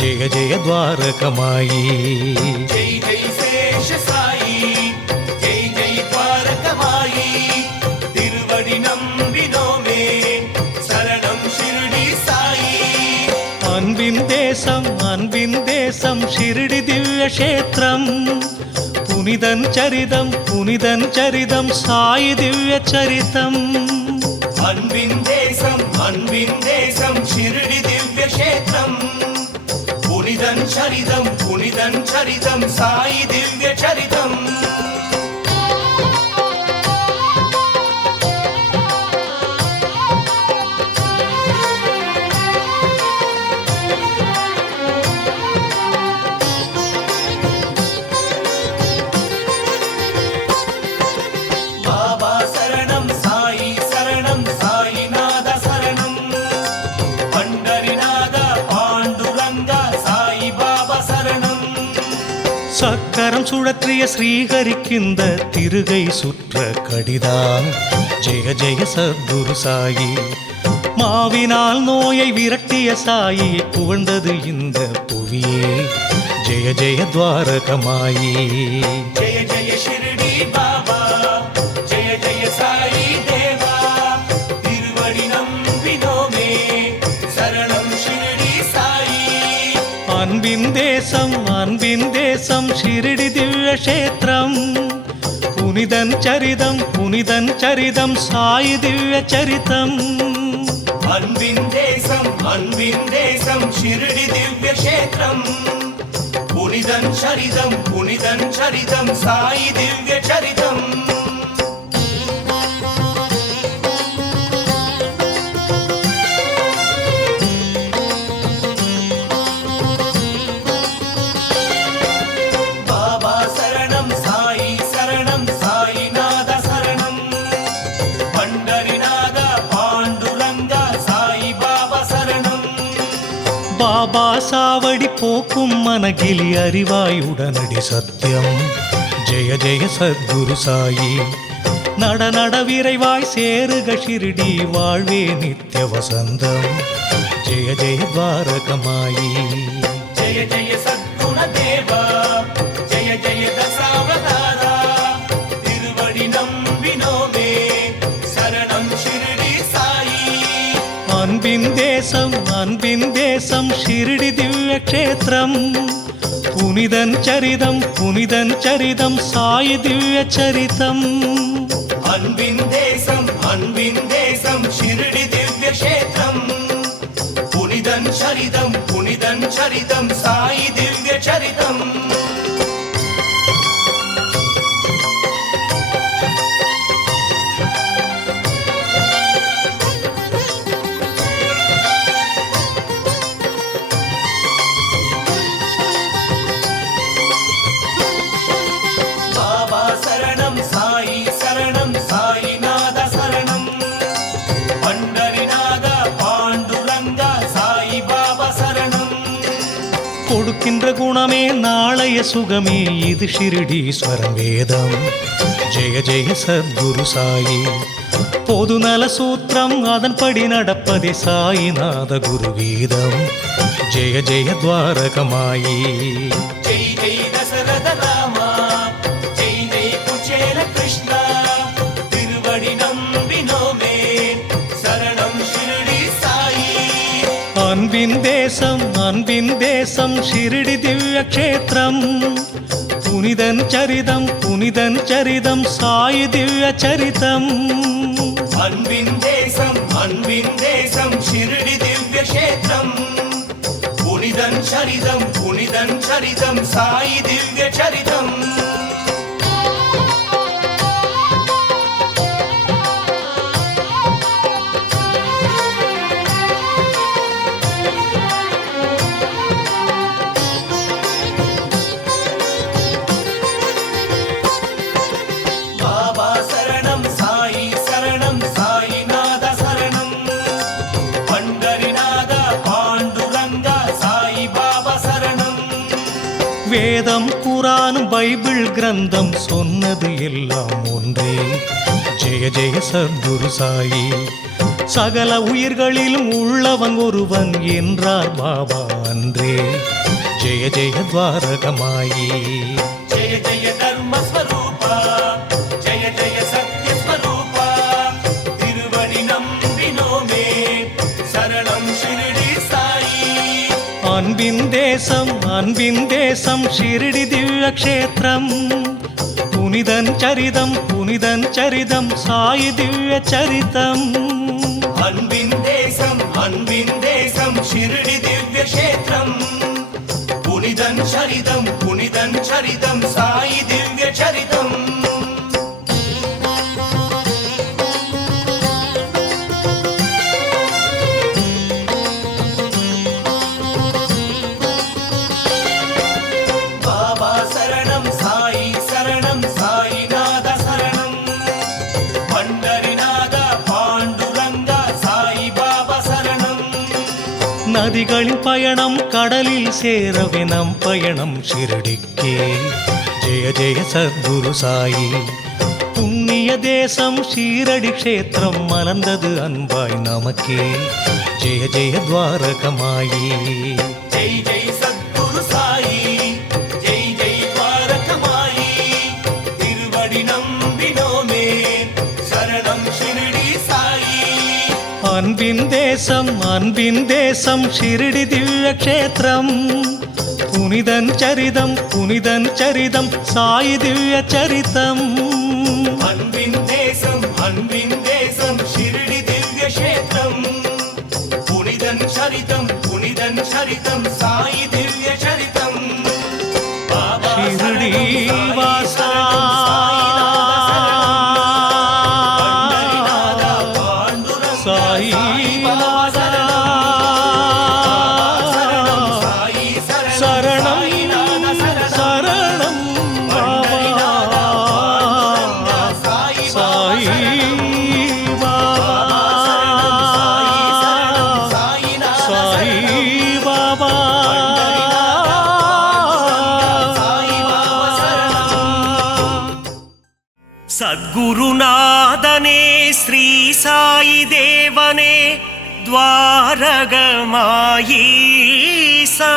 ஜெய ஜெய துவாரகமாயி ஜெய் ஜெய் சேஷ சாயி ஜெய் ஜெய் துவாரகமாயி திருவடி நம்பினோமே சரணம் ஷிரடி சாயி அன்பின் தேசம் ஷிரடி திவ்ய கஷேத்திரம் புனிதன் சரிதம் சாயி திவ்ய சரிதம் அன்பின் தேசம் ஷிரடி திவ்ய கஷேத்திரம் புனிதன் சரிதம் சாயி திவ்ய சரிதம் பாபா சரணம் சாயி சரணம் சாயிநாத சரணம் பண்டரிநாத பாண்டுரங்கா சாயி பாபா சரணம் சக்கரம் சுழற்றிய ஸ்ரீஹரிக்கிந்த திருகை சுற்ற கடிதான் ஜெய ஜெய சத்குரு சாயி மாவினால் நோயை விரட்டிய சாயி புகழ்ந்தது இந்த புவியே ஜெய ஜெய துவாரகமாயி ஜெய ஜெய ஷிரடி பாபா ஜெய ஜெய சாயி தேவா திருவடி நம்பினோமே சரணம் ஷிரடி சாயி அன்பின் தேசம் ஷிரடி திவ்ய கஷேத்திரம் புனிதன் சரிதம் சாயி திவ்ய சரிதம் அன்பின் தேசம் ஷிரடி திவ்ய கஷேத்திரம் புனிதன் சரிதம் சாயி திவ்ய சரிதம் பாபா சரணம் சாயி சரணம் சாயிநாத சரணம் பண்டரிநாத பாண்டுரங்கா சாயி பாபா சரணம் பாபா சாவடி போக்கும் மனகிலி அறிவாய் உடனடி சத்தியம் ஜெய ஜெய சத்குரு சாயி நட விரைவாய் சேருக ஷிரடி வாழ்வே நித்ய வசந்தம் ஜெய ஜெய துவாரகமாயி ஜெய ஜெய சத்குண தேவா ஜெய ஜெய தசாவதாரா திருவடி நம்பினோமே சரணம் ஷிரடி சாயி அன்பின் தேசம் ஷிரடி திவ்ய கஷேத்திரம் புனிதன் சரிதம் சாயி திவ்ய சரிதம் அன்பின் தேசம் ஷிரடி திவ்ய கஷேத்திரம் புனிதன் சரிதம் சாயி திவ்ய சரிதம் தருணமே நாளைய சுகமே இது ஷிரடீஸ்வரன் வேதம். ஜெய ஜெய சத்குரு சாயி. பொதுநல சூத்திரம் அதன்படி நடப்பதே சாயிநாத குரு கீதம். ஜெய ஜெய துவாரகமாயி. ஜெய் ஜெய் தசரத ராமா, ஜெய் ஜெய் குச்சேல கிருஷ்ணா, திருவடி நம்பினோமே, சரணம் ஷிரடி சாயி. அன்பின் தேசம் ஷிரடி திவ்ய க்ஷேத்திரம். புனிதன் சரிதம் சாயி திவ்ய சரிதம். அன்பின் தேசம் ஷிரடி திவ்ய க்ஷேத்திரம். புனிதன் சரிதம் சாயி திவ்ய சரிதம். வேதம் குரானும் பைபிள் கிரந்தம் சொன்னது எல்லாம் ஒன்றே. ஜெய ஜெய சத்குரு சாயி. சகல உயிர்களிலும் உள்ளவன் ஒருவன் என்றார் பாபா அன்றே. ஜெய ஜெய துவாரகமாயி. ஜெய ஜெய தர்மஸ்வரூபா, ஜெய ஜெய சத்யஸ்வரூபா, திருவடி நம்பினோமே, சரணம் ஷிரடி சாயி. அன்பின் தேசம் ஷிரடி திவ்ய க்ஷேத்திரம். புனிதன் சரிதம் சாயி திவ்ய சரிதம். அன்பின் தேசம் ஷிரடி திவ்ய க்ஷேத்திரம். புனிதன் சரிதம் சாயி திவ்ய சரிதம். நதிகளின் பயணம் கடலில் சேரவே நம் பயணம் ஷிரடிக்கே. ஜெய ஜெய சத்குரு சாயி. புண்ணிய தேசம் ஷீரடி க்ஷேத்திரம் மலர்ந்தது அன்பாய் நமக்கே. ஜெய ஜெய துவாரகமாயி. ஜெய் ஜெய் சத்குரு சாயி, ஜெய் ஜெய் துவாரகமாயி, திருவடி நம்பினோமே, சரணம் ஷிரடி சாயி. அன்பின் தேசம் ஷிரடி திவ்ய க்ஷேத்திரம். புனிதன் சரிதம் சாயி திவ்ய சரிதம். அன்பின் தேசம் ஷிரடி திவ்ய க்ஷேத்திரம். புனிதன் சரிதம் சாயி திவ்ய சரிதம். ஷிரடி வாசா சாயி சத்குருநாதனே ஸ்ரீ சாயி தேவனே துவாரகமாயீசா.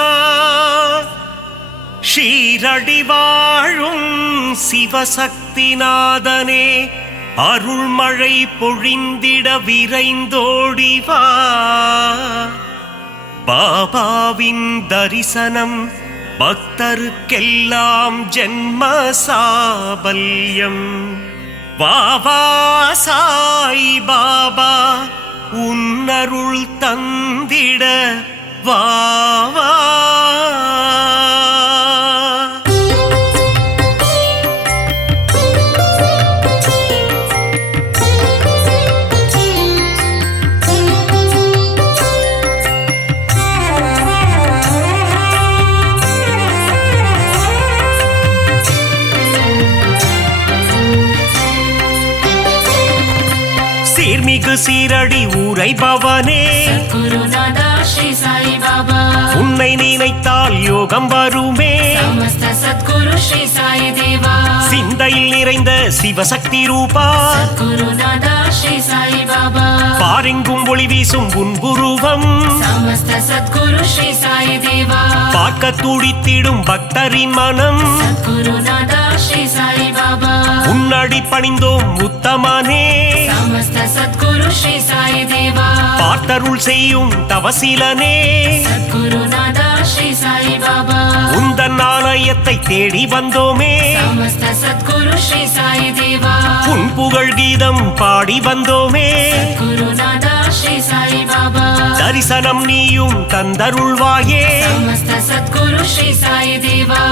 ஷீரடி வாழும் சிவசக்திநாதனே அருள்மழை பொழிந்திட விரைந்தோடிவா. பாபாவின் தரிசனம் பக்தருக்கெல்லாம் ஜென்ம சாபல்யம். வாவா சாய் பாபா உன்னருள் தந்திட வாவா. சீர்மிகு சீரடி உரைபவனே சத்குருநாதா ஸ்ரீ சாய் பாபா. உன்னை நினைத்தால் யோகம் வருமே समस्त सद्गुरु श्री साई देवा சிந்தையில் நிறைந்த சிவசக்தி ரூபா गुरुनादा श्री साई बाबा பாரெங்கும் ஒளி வீசும் உன் உருவம் समस्त सद्गुरु श्री साई देवा பார்க்க துடித்திடும் பக்தரின் மனம் गुरुनादा श्री साई बाबा உன்னடி பணிந்தோம் உத்தமனே समस्त सद्गुरु श्री साई देवा பார்த்தருள் செய்யும் தவசீலனே गुरुनादा श्री साई बाबा உந்தன் ஆலயத்தை தேடி வந்தோமே समस्त सद्गुरु श्री साई देवा உன் புகழ் கீதம் பாடி வந்தோமே गुरुनादा श्री साई बाबा தரிசனம் நீயும் தந்தருள்வாயே समस्त सद्गुरु श्री साई देवा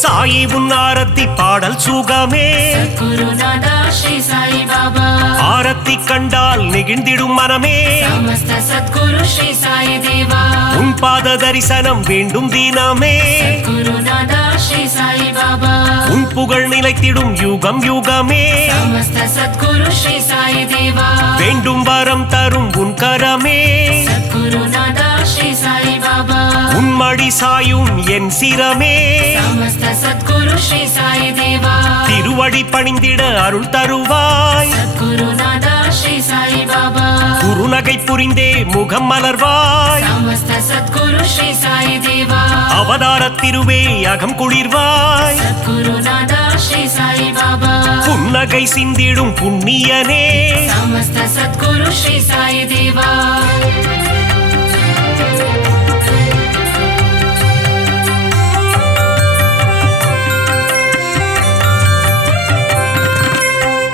சாயி உன் ஆரத்தி பாடல் சுகமே गुरुनादा श्री साई बाबा ஆரத்தி கண்டால் நெகிழ்ந்திடும் மனமே समस्त सद्गुरु श्री साई देवा உன் பாத தரிசனம் வேண்டும் தினமே गुरुनादा श्री साई बाबा உன் புகழ் நிலைத்திடும் யுகம் யுகமே समस्त सद्गुरु श्री साई देवा வேண்டும் வரம் தரும் உன் கரமே गुरुनादा श्री साई बाबा உன் மடி சாயும் என் சிரமே समस्त सद्गुरु श्री साई देवा திருவடி பணிந்திட அருள் தருவாய் गुरुनादा श्री साई बाबा குருநகை புரிந்தே முகம் மலர்வாய் समस्त सद्गुरु श्री साई देवा அவதார திருவே அகம் குளிர்வாய் गुरुनादा श्री साई बाबा புன்னகை சிந்திடும் புண்ணியனே समस्त सद्गुरु श्री साई देवा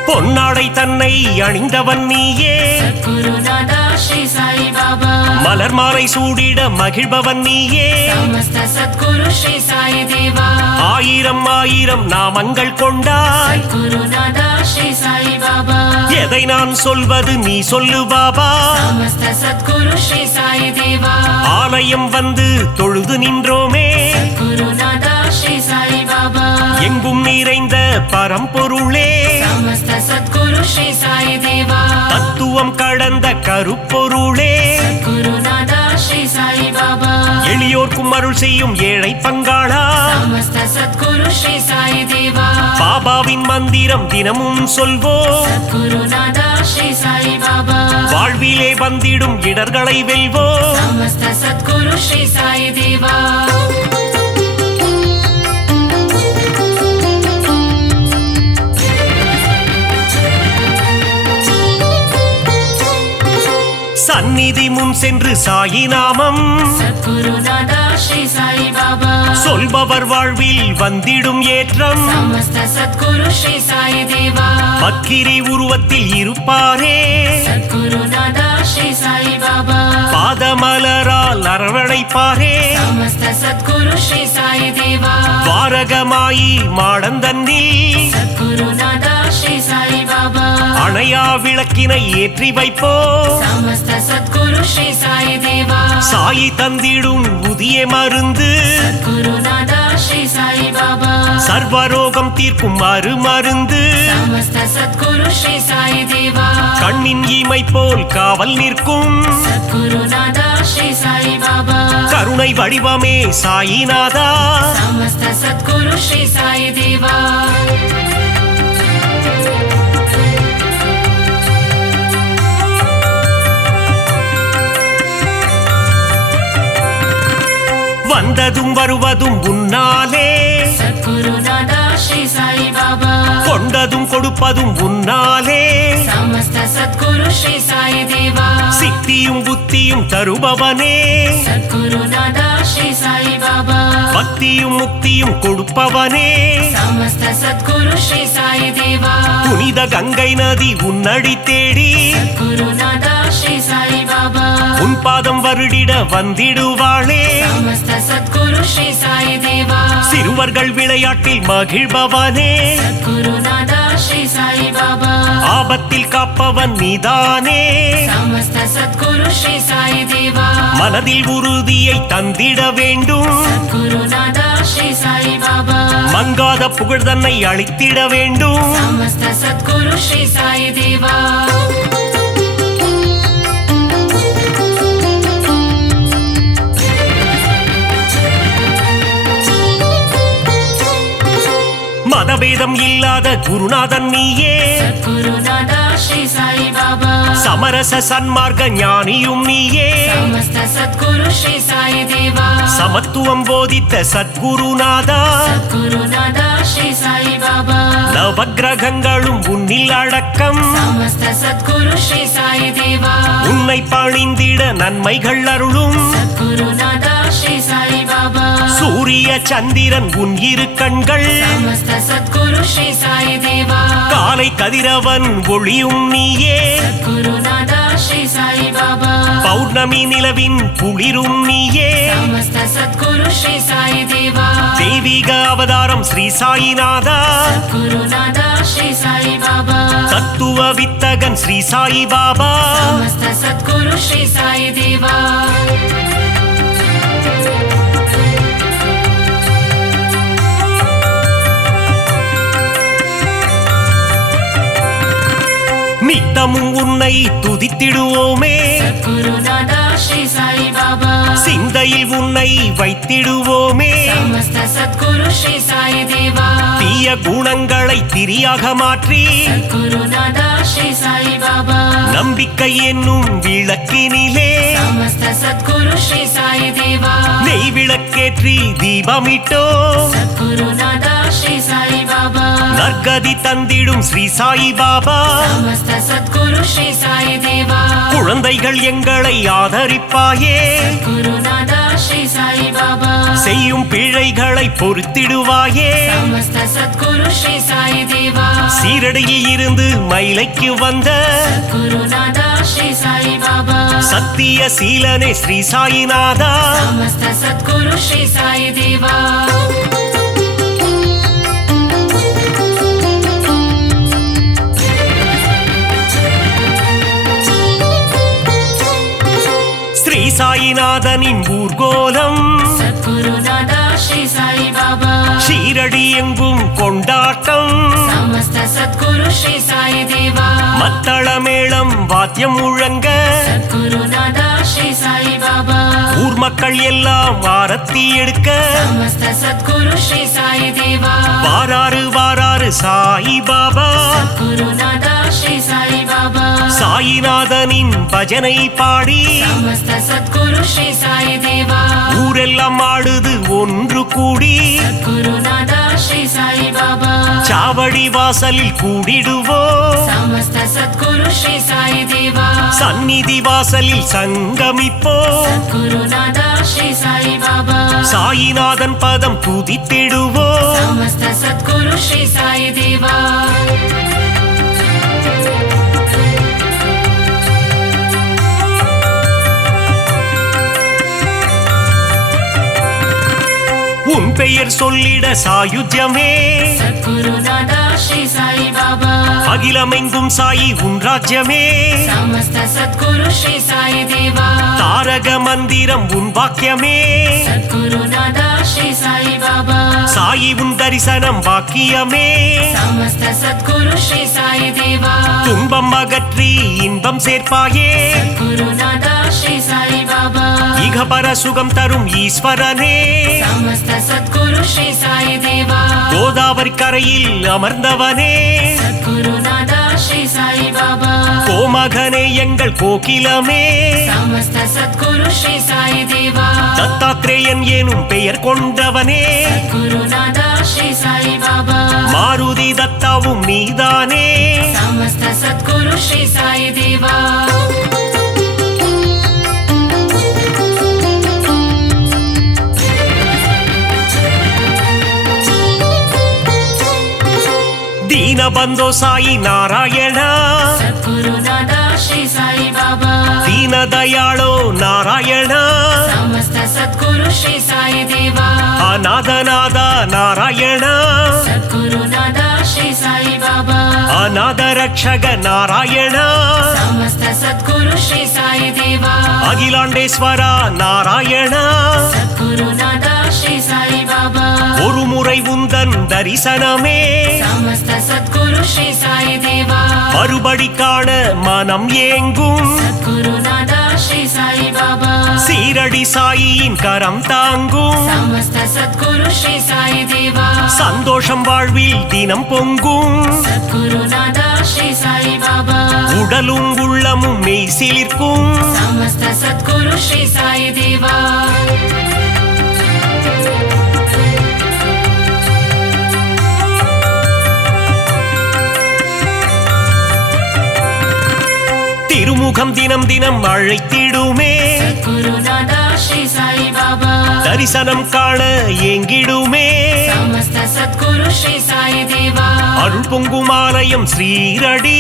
பொன்னாடை தன்னை அணிந்தவன் நீயே गुरुनादा श्री साई बाबा மலர் மாலை சூடிட மகிழ்பவன் நீயே समस्त सद्गुरु श्री साई देवा ஆயிரம் ஆயிரம் நாமங்கள் கொண்டாய் गुरुनादा श्री साई बाबा எதை நான் சொல்வது நீ சொல்லு பாபா समस्त सद्गुरु श्री साई देवा ஆலயம் வந்து தொழுது நின்றோமே गुरुनादा श्री साई बाबा எங்கும் நிறைந்த பரம்பொருளே समस्त सद्गुरु श्री साई देवा தத்துவம் கடந்த கருப்பொருளே गुरुनादा श्री साई बाबा எளியோர்க்கும் அருள் செய்யும் ஏழை பங்காளா समस्त सद्गुरु श्री साई देवा பாபாவின் மந்திரம் தினமும் சொல்வோம் गुरुनादा श्री साई बाबा வாழ்விலே வந்திடும் இடர்களை வெல்வோம் समस्त सद्गुरु श्री साई देवा சந்நிதி முன் சென்று சாயி நாமம் गुरुनादा श्री साई बाबा சொல்பவர் வாழ்வில் வந்திடும் ஏற்றம் समस्त सद्गुरु श्री साई देवा பக்கிரி உருவத்தில் இருப்பாரே गुरुनादा श्री साई बाबा பாதமலரால் அரவணைப்பாரே समस्त सद्गुरु श्री साई देवा வாரகமாயி மாடந்தன்னில் गुरुनादा श्री साई बाबा அணையா விளக்கினை ஏற்றி வைப்போம் समस्त सद्गुरु श्री साई देवा சாயி தந்திடும் புதிய மருந்து गुरुनादा श्री साई बाबा சர்வரோகம் தீர்க்கும் மருந்து समस्त सद्गुरु श्री साई देवा கண்ணின் இமை போல் காவல் நிற்கும் गुरुनादा श्री साई बाबा கருணை வடிவமே சாயிநாதா समस्त सद्गुरु श्री साई देवा வந்ததும் வருவதும் உன்னாலே गुरुनादा श्री साई बाबा கொண்டதும் கொடுப்பதும் உன்னாலே समस्त सद्गुरु श्री साई देवा சித்தியும் புத்தியும் தருபவனே गुरुनादा श्री साई बाबा பக்தியும் முக்தியும் கொடுப்பவனே समस्त सद्गुरु श्री साई देवा புனித கங்கை நதி உன்னடி தேடி गुरुनादा श्री साई बाबा உன் பாதம் வருடிட வந்திடுவாளே समस्त सद्गुरु श्री साई देवा சிறுவர்கள் விளையாட்டில் மகிழ்பவனே गुरुनादा श्री साई बाबा ஆபத்தில் காப்பவன் நீதானே समस्त सद्गुरु श्री साई देवा மனதில் உறுதியை தந்திட வேண்டும் गुरुनादा श्री साई बाबा மங்காத புகழ் தன்னை அளித்திட வேண்டும் समस्त सद्गुरु श्री साई देवा மதபேதம் இல்லாத குருநாதன் நீயே गुरुनादा श्री साई बाबा சமரச சன்மார்க்க ஞானியும் நீயே समस्त सद्गुरु श्री साई देवा சமத்துவம் போதித்த சத்குருநாதா गुरुनादा श्री साई बाबा நவக்கிரகங்களும் உன்னில் அடக்கம் समस्त सद्गुरु श्री साई देवा உன்னை பணிந்திட நன்மைகள் அருளும் गुरुनादा श्री साई बाबा சூரிய சந்திரன் உன் இரு கண்கள் समस्त सद्गुरु श्री साई देवा காலை கதிரவன் ஒளியும் நீயே गुरुनादा श्री साई बाबा பௌர்ணமி நிலவின் குளிரும் நீயே समस्त सद्गुरु श्री साई देवा தெய்வீக அவதாரம் ஸ்ரீ சாயிநாதா गुरुनादा श्री साई बाबा தத்துவ வித்தகன் ஸ்ரீ சாய் பாபா समस्त सद्गुरु श्री साई देवा நித்தமும் உன்னை துதித்திடுவோமே गुरुनादा श्री साई बाबा சிந்தையில் உன்னை வைத்திடுவோமே समस्त सद्गुरु श्री साई देवा தீய குணங்களை திரியாக மாற்றி गुरुनादा श्री साई बाबा நம்பிக்கை என்னும் விளக்கினிலே समस्त सद्गुरु श्री साई देवा நெய் விளக்கேற்றி தீபமிட்டோ गुरुनादा श्री साई बाबा நற்கதி தந்திடும் ஸ்ரீ சாய் பாபா समस्त सद्गुरु श्री साई देवा குழந்தைகள் எங்களை ஆதரிப்பாயே गुरुनादा श्री साई बाबा செய்யும் பிழைகளை பொறுத்திடுவாயே समस्त सद्गुरु श्री साई देवा சீரடியில் இருந்து மயிலைக்கு வந்த गुरुनादा श्री साई बाबा சத்திய சீலனே ஸ்ரீ சாயிநாதா समस्त सद्गुरु श्री साई देवा ஸ்ரீ சாயிநாதனின் ஊர்கோலம் गुरुनादा श्री साई बाबा ஷீரடி எங்கும் கொண்டாட்டம் समस्त सद्गुरु श्री साई देवा மத்தள மேளம் வாத்தியம் முழங்க गुरुनादा श्री साई बाबा ஊர் மக்கள் எல்லாம் ஆரத்தி எடுக்க समस्त सद्गुरु श्री साई देवा வாராறு வாராறு சாய் பாபா गुरुनादा श्री साई बाबा சாயிநாதனின் பஜனை பாடி समस्त सद्गुरु श्री साई देवा ஊரெல்லாம் ஆடுது ஒன்று கூடி गुरुनादा श्री साई बाबा சாவடி வாசலில் கூடிடுவோம் समस्त सद्गुरु श्री साई देवा சந்நிதி வாசலில் சங்கமிப்போம் गुरुनादा श्री साई बाबा சாயிநாதன் பதம் துதித்திடுவோம் समस्त सद्गुरु श्री साई देवा உன் பெயர் சொல்லிட சாயுஜ்யமே गुरुनादा श्री साई बाबा அகிலமெங்கும் சாயி உன் ராஜ்யமே समस्त सद्गुरु श्री साई देवा தாரக மந்திரம் உன் வாக்கியமே गुरुनादा श्री साई बाबा சாயி உன் தரிசனம் பாக்கியமே समस्त सद्गुरु श्री साई देवा துன்பம் அகற்றி இன்பம் சேர்ப்பாயே गुरुनादा श्री साई बाबा இகபர சுகம் தரும் ஈஸ்வரனே समस्त सद्गुरु श्री साई देवा கோதாவரி கரையில் அமர்ந்தவனே गुरुनादा श्री साई बाबा கோமகனே எங்கள் கோகிலமே समस्त सद्गुरु श्री साई देवा தத்தாத்ரேயன் எனும் பெயர் கொண்டவனே गुरुनादा श्री साई बाबा மாருதி தத்தாவும் நீதானே समस्त सद्गुरु श्री साई देवा ದೀನಬಂಧೋ ಸಾಯಿ ನಾರಾಯಣ गुरुनादा श्री साई बाबा ದೀನದಯಾಳೋ ನಾರಾಯಣ समस्त सद्गुरु श्री साई देवा ಅನಾಥನಾದ ನಾರಾಯಣ गुरुनादा श्री साई बाबा बाबा अनाथ रक्षक नारायण समस्त सद्गुरु श्री साई देवा अखिलांडेश्वरा नारायण सद्गुरुनादा श्री साई बाबा ஒரு முறை உந்தன் தரிசனமே समस्त सद्गुरु श्री साई देवा மறுபடி காண மனம் ஏங்கும் सद्गुरुनादा श्री साई बाबा சீரடி சாயின் கரம் தாங்கும் समस्त सद्गुरु श्री साई देवा சந்தோஷம் வாழ்வில் தினம் பொங்கும் सद्गुरुनादा श्री साई बाबा உடலும் உள்ளமும் மெய் சிலிர்க்கும் समस्त सद्गुरु श्री साई देवा திருமுகம் தினம் தினம் அழைத்திடுமே सद्गुरुनादा श्री साई बाबा தரிசனம் காண ஏங்கிடுமே समस्त सद्गुरु श्री साई देवा அருள் பொங்கும் ஆலயம் ஸ்ரீரடி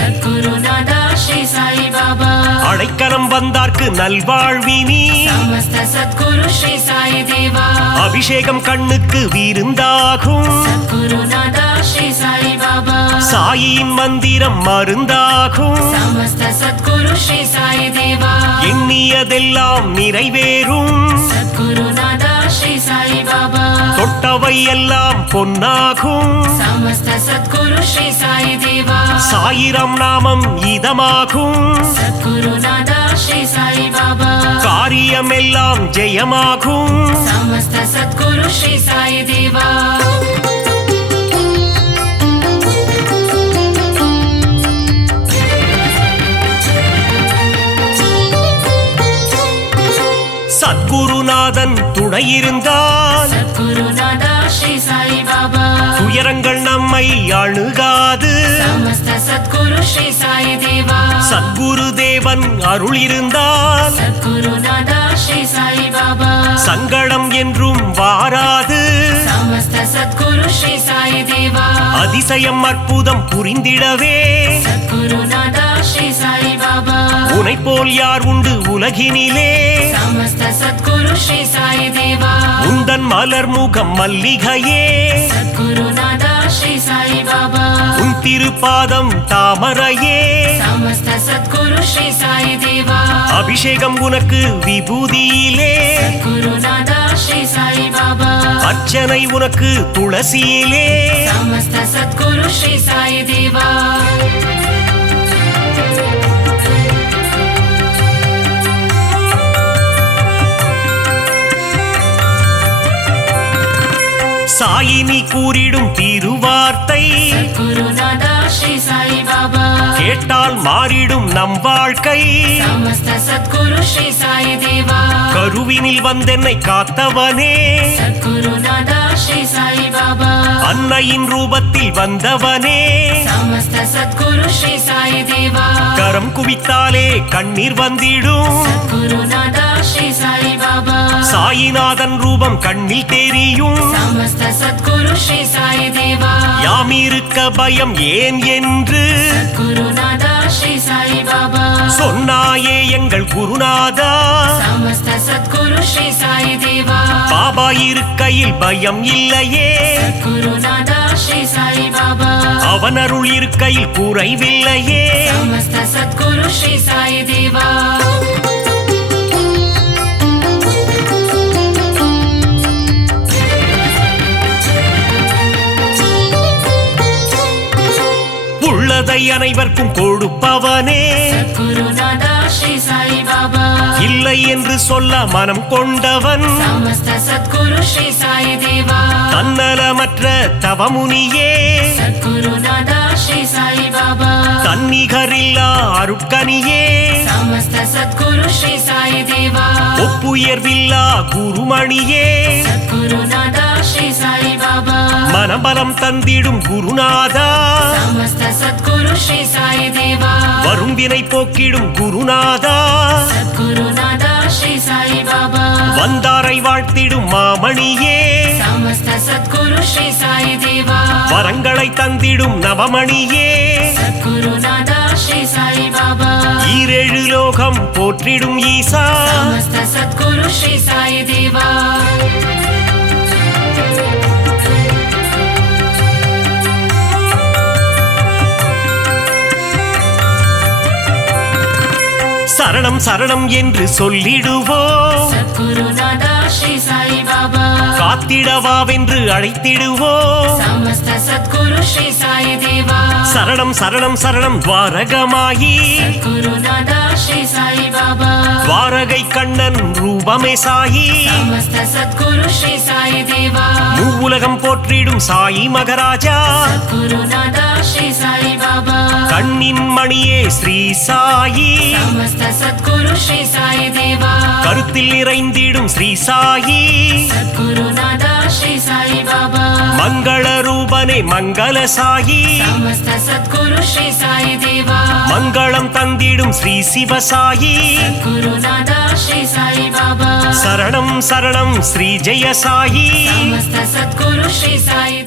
सद्गुरुनादा श्री साई बाबा அடைக்கலம் வந்தார்க்கு நல்வாழ்வினி समस्त सद्गुरु श्री साई देवा அபிஷேகம் கண்ணுக்கு விருந்தாகும் सद्गुरुनादा श्री साई बाबा சாயின் மந்திரம் மருந்தாகும் समस्त सद्गुरु श्री साई देवा எண்ணியதெல்லாம் நிறைவேறும் सद्गुरुनादा श्री साई बाबा தொட்டவை எல்லாம் பொன்னாகும் समस्त सद्गुरु श्री साई देवा சாயிரம் நாமம் இதமாகும் सद्गुरुनादा श्री साई बाबा காரியமெல்லாம் ஜெயமாகும் समस्त सद्गुरु श्री साई देवा சத்குருநாதன் துணையிருந்தால் सद्गुरुनादा श्री साई बाबा துயரங்கள் நம்மை அணுகாது समस्त सद्गुरु श्री साई देवा சத்குரு தேவன் அருள் இருந்தால் सद्गुरुनादा श्री साई बाबा சங்கடம் என்றும் வாராது समस्त सद्गुरु श्री साई देवा அதிசயம் அற்புதம் புரிந்திடவே सद्गुरुनादा श्री साई बाबा உனை போல் யார் உண்டு உலகினிலே समस्त सद्गुरु श्री साई देवा உந்தன் மலர் முகம் மல்லிகையே सद्गुरुनादा श्री साई बाबा உன் திருப்பாதம் தாமரையே समस्त सद्गुरु श्री साई देवा அபிஷேகம் உனக்கு விபூதியிலே सद्गुरुनादा श्री साई बाबा அர்ச்சனை உனக்கு துளசியிலே समस्त सद्गुरु श्री साई देवा சாயினி கூறிடும் திருவார்த்தை सद्गुरुनादा श्री साई बाबा கேட்டால் மாறிடும் நம் வாழ்க்கை समस्त सद्गुरु श्री साई देवा கருவினில் வந்தென்னை காத்தவனே सद्गुरुनादा श्री साई बाबा அன்னையின் ரூபத்தில் வந்தவனே समस्त सद्गुरु श्री साई देवा கரம் குவித்தாலே கண்ணீர் வந்திடும் सद्गुरुनादा श्री साई बाबा சாயிநாதன் ரூபம் கண்ணில் தெரியும் समस्त सद्गुरु श्री साई देवा யாம் இருக்க பயம் ஏன் என்று सद्गुरुनादा श्री साई बाबा சொன்னாயே எங்கள் குருநாதா समस्त सद्गुरु श्री साई देवा பாபா இருக்கையில் பயம் இல்லையே सद्गुरुनादा श्री साई बाबा அவன் அருள் இருக்கையில் குறைவில்லையே समस्त सद्गुरु श्री साई देवा உள்ளதை அனைவருக்கும் கொடுப்பவனே सद्गुरुनादा श्री साई बाबा இல்லை என்று சொல்ல மனம் கொண்டவன் समस्त सद्गुरु श्री साई देवा தன்னலமற்ற தவமுனியே सद्गुरुनादा श्री साई बाबा தன்னிகரில்லா அருட்கனியே समस्त सद्गुरु श्री साई देवा ஒப்புயர்வில்லா குருமணியே सद्गुरुनादा श्री साई बाबा மனபலம் தந்திடும் குருநாதா समस्त सद्गुरु श्री साई देवा வரும் வினை போக்கிடும் குருநாதா सद्गुरुनादा श्री साई बाबा வந்தாரை வாழ்த்திடும் மாமணியே समस्त सद्गुरु श्री साई देवा வரங்களை தந்திடும் நவமணியே सद्गुरुनादा श्री साई बाबा ஈரேழு லோகம் போற்றிடும் ஈசா समस्त सद्गुरु श्री साई देवा சரணம் சரணம் என்று சொல்லிடுவோம் சத்குருநாதா ஸ்ரீ சாயி பாபா காத்திடவாவென்று அழைத்திடுவோம் சமஸ்த சத்குரு ஸ்ரீ சாயி தேவா சரணம் சரணம் சரணம் துவாரகமாயி சத்குருநாதா ஸ்ரீ சாயி பாபா துவாரகை கண்ணன் ரூபமே சாயி சமஸ்த சத்குரு ஸ்ரீ சாயி தேவா மூவுலகம் போற்றிடும் சாயி மகராஜா சத்குருநாதா ஸ்ரீ சாயி பாபா கண்ணின் மணியே ஸ்ரீ சாயி சமஸ்த சத்குரு ஸ்ரீ சாயி தேவா கருத்தில் நிறைந்திடும் ஸ்ரீ சாயி சத்குருநாதா ஸ்ரீ சாயி பாபா மங்கள ரூபனே மங்கள சாயி சமஸ்த சத்குரு ஸ்ரீ சாயி தேவா மங்களம் தந்திடும் ஸ்ரீ சிவசாயி குருநாதா ஸ்ரீ சாயி பாபா சரணம் சரணம் ஸ்ரீ ஜெய சாயி சமஸ்த சத்குரு ஸ்ரீ சாயி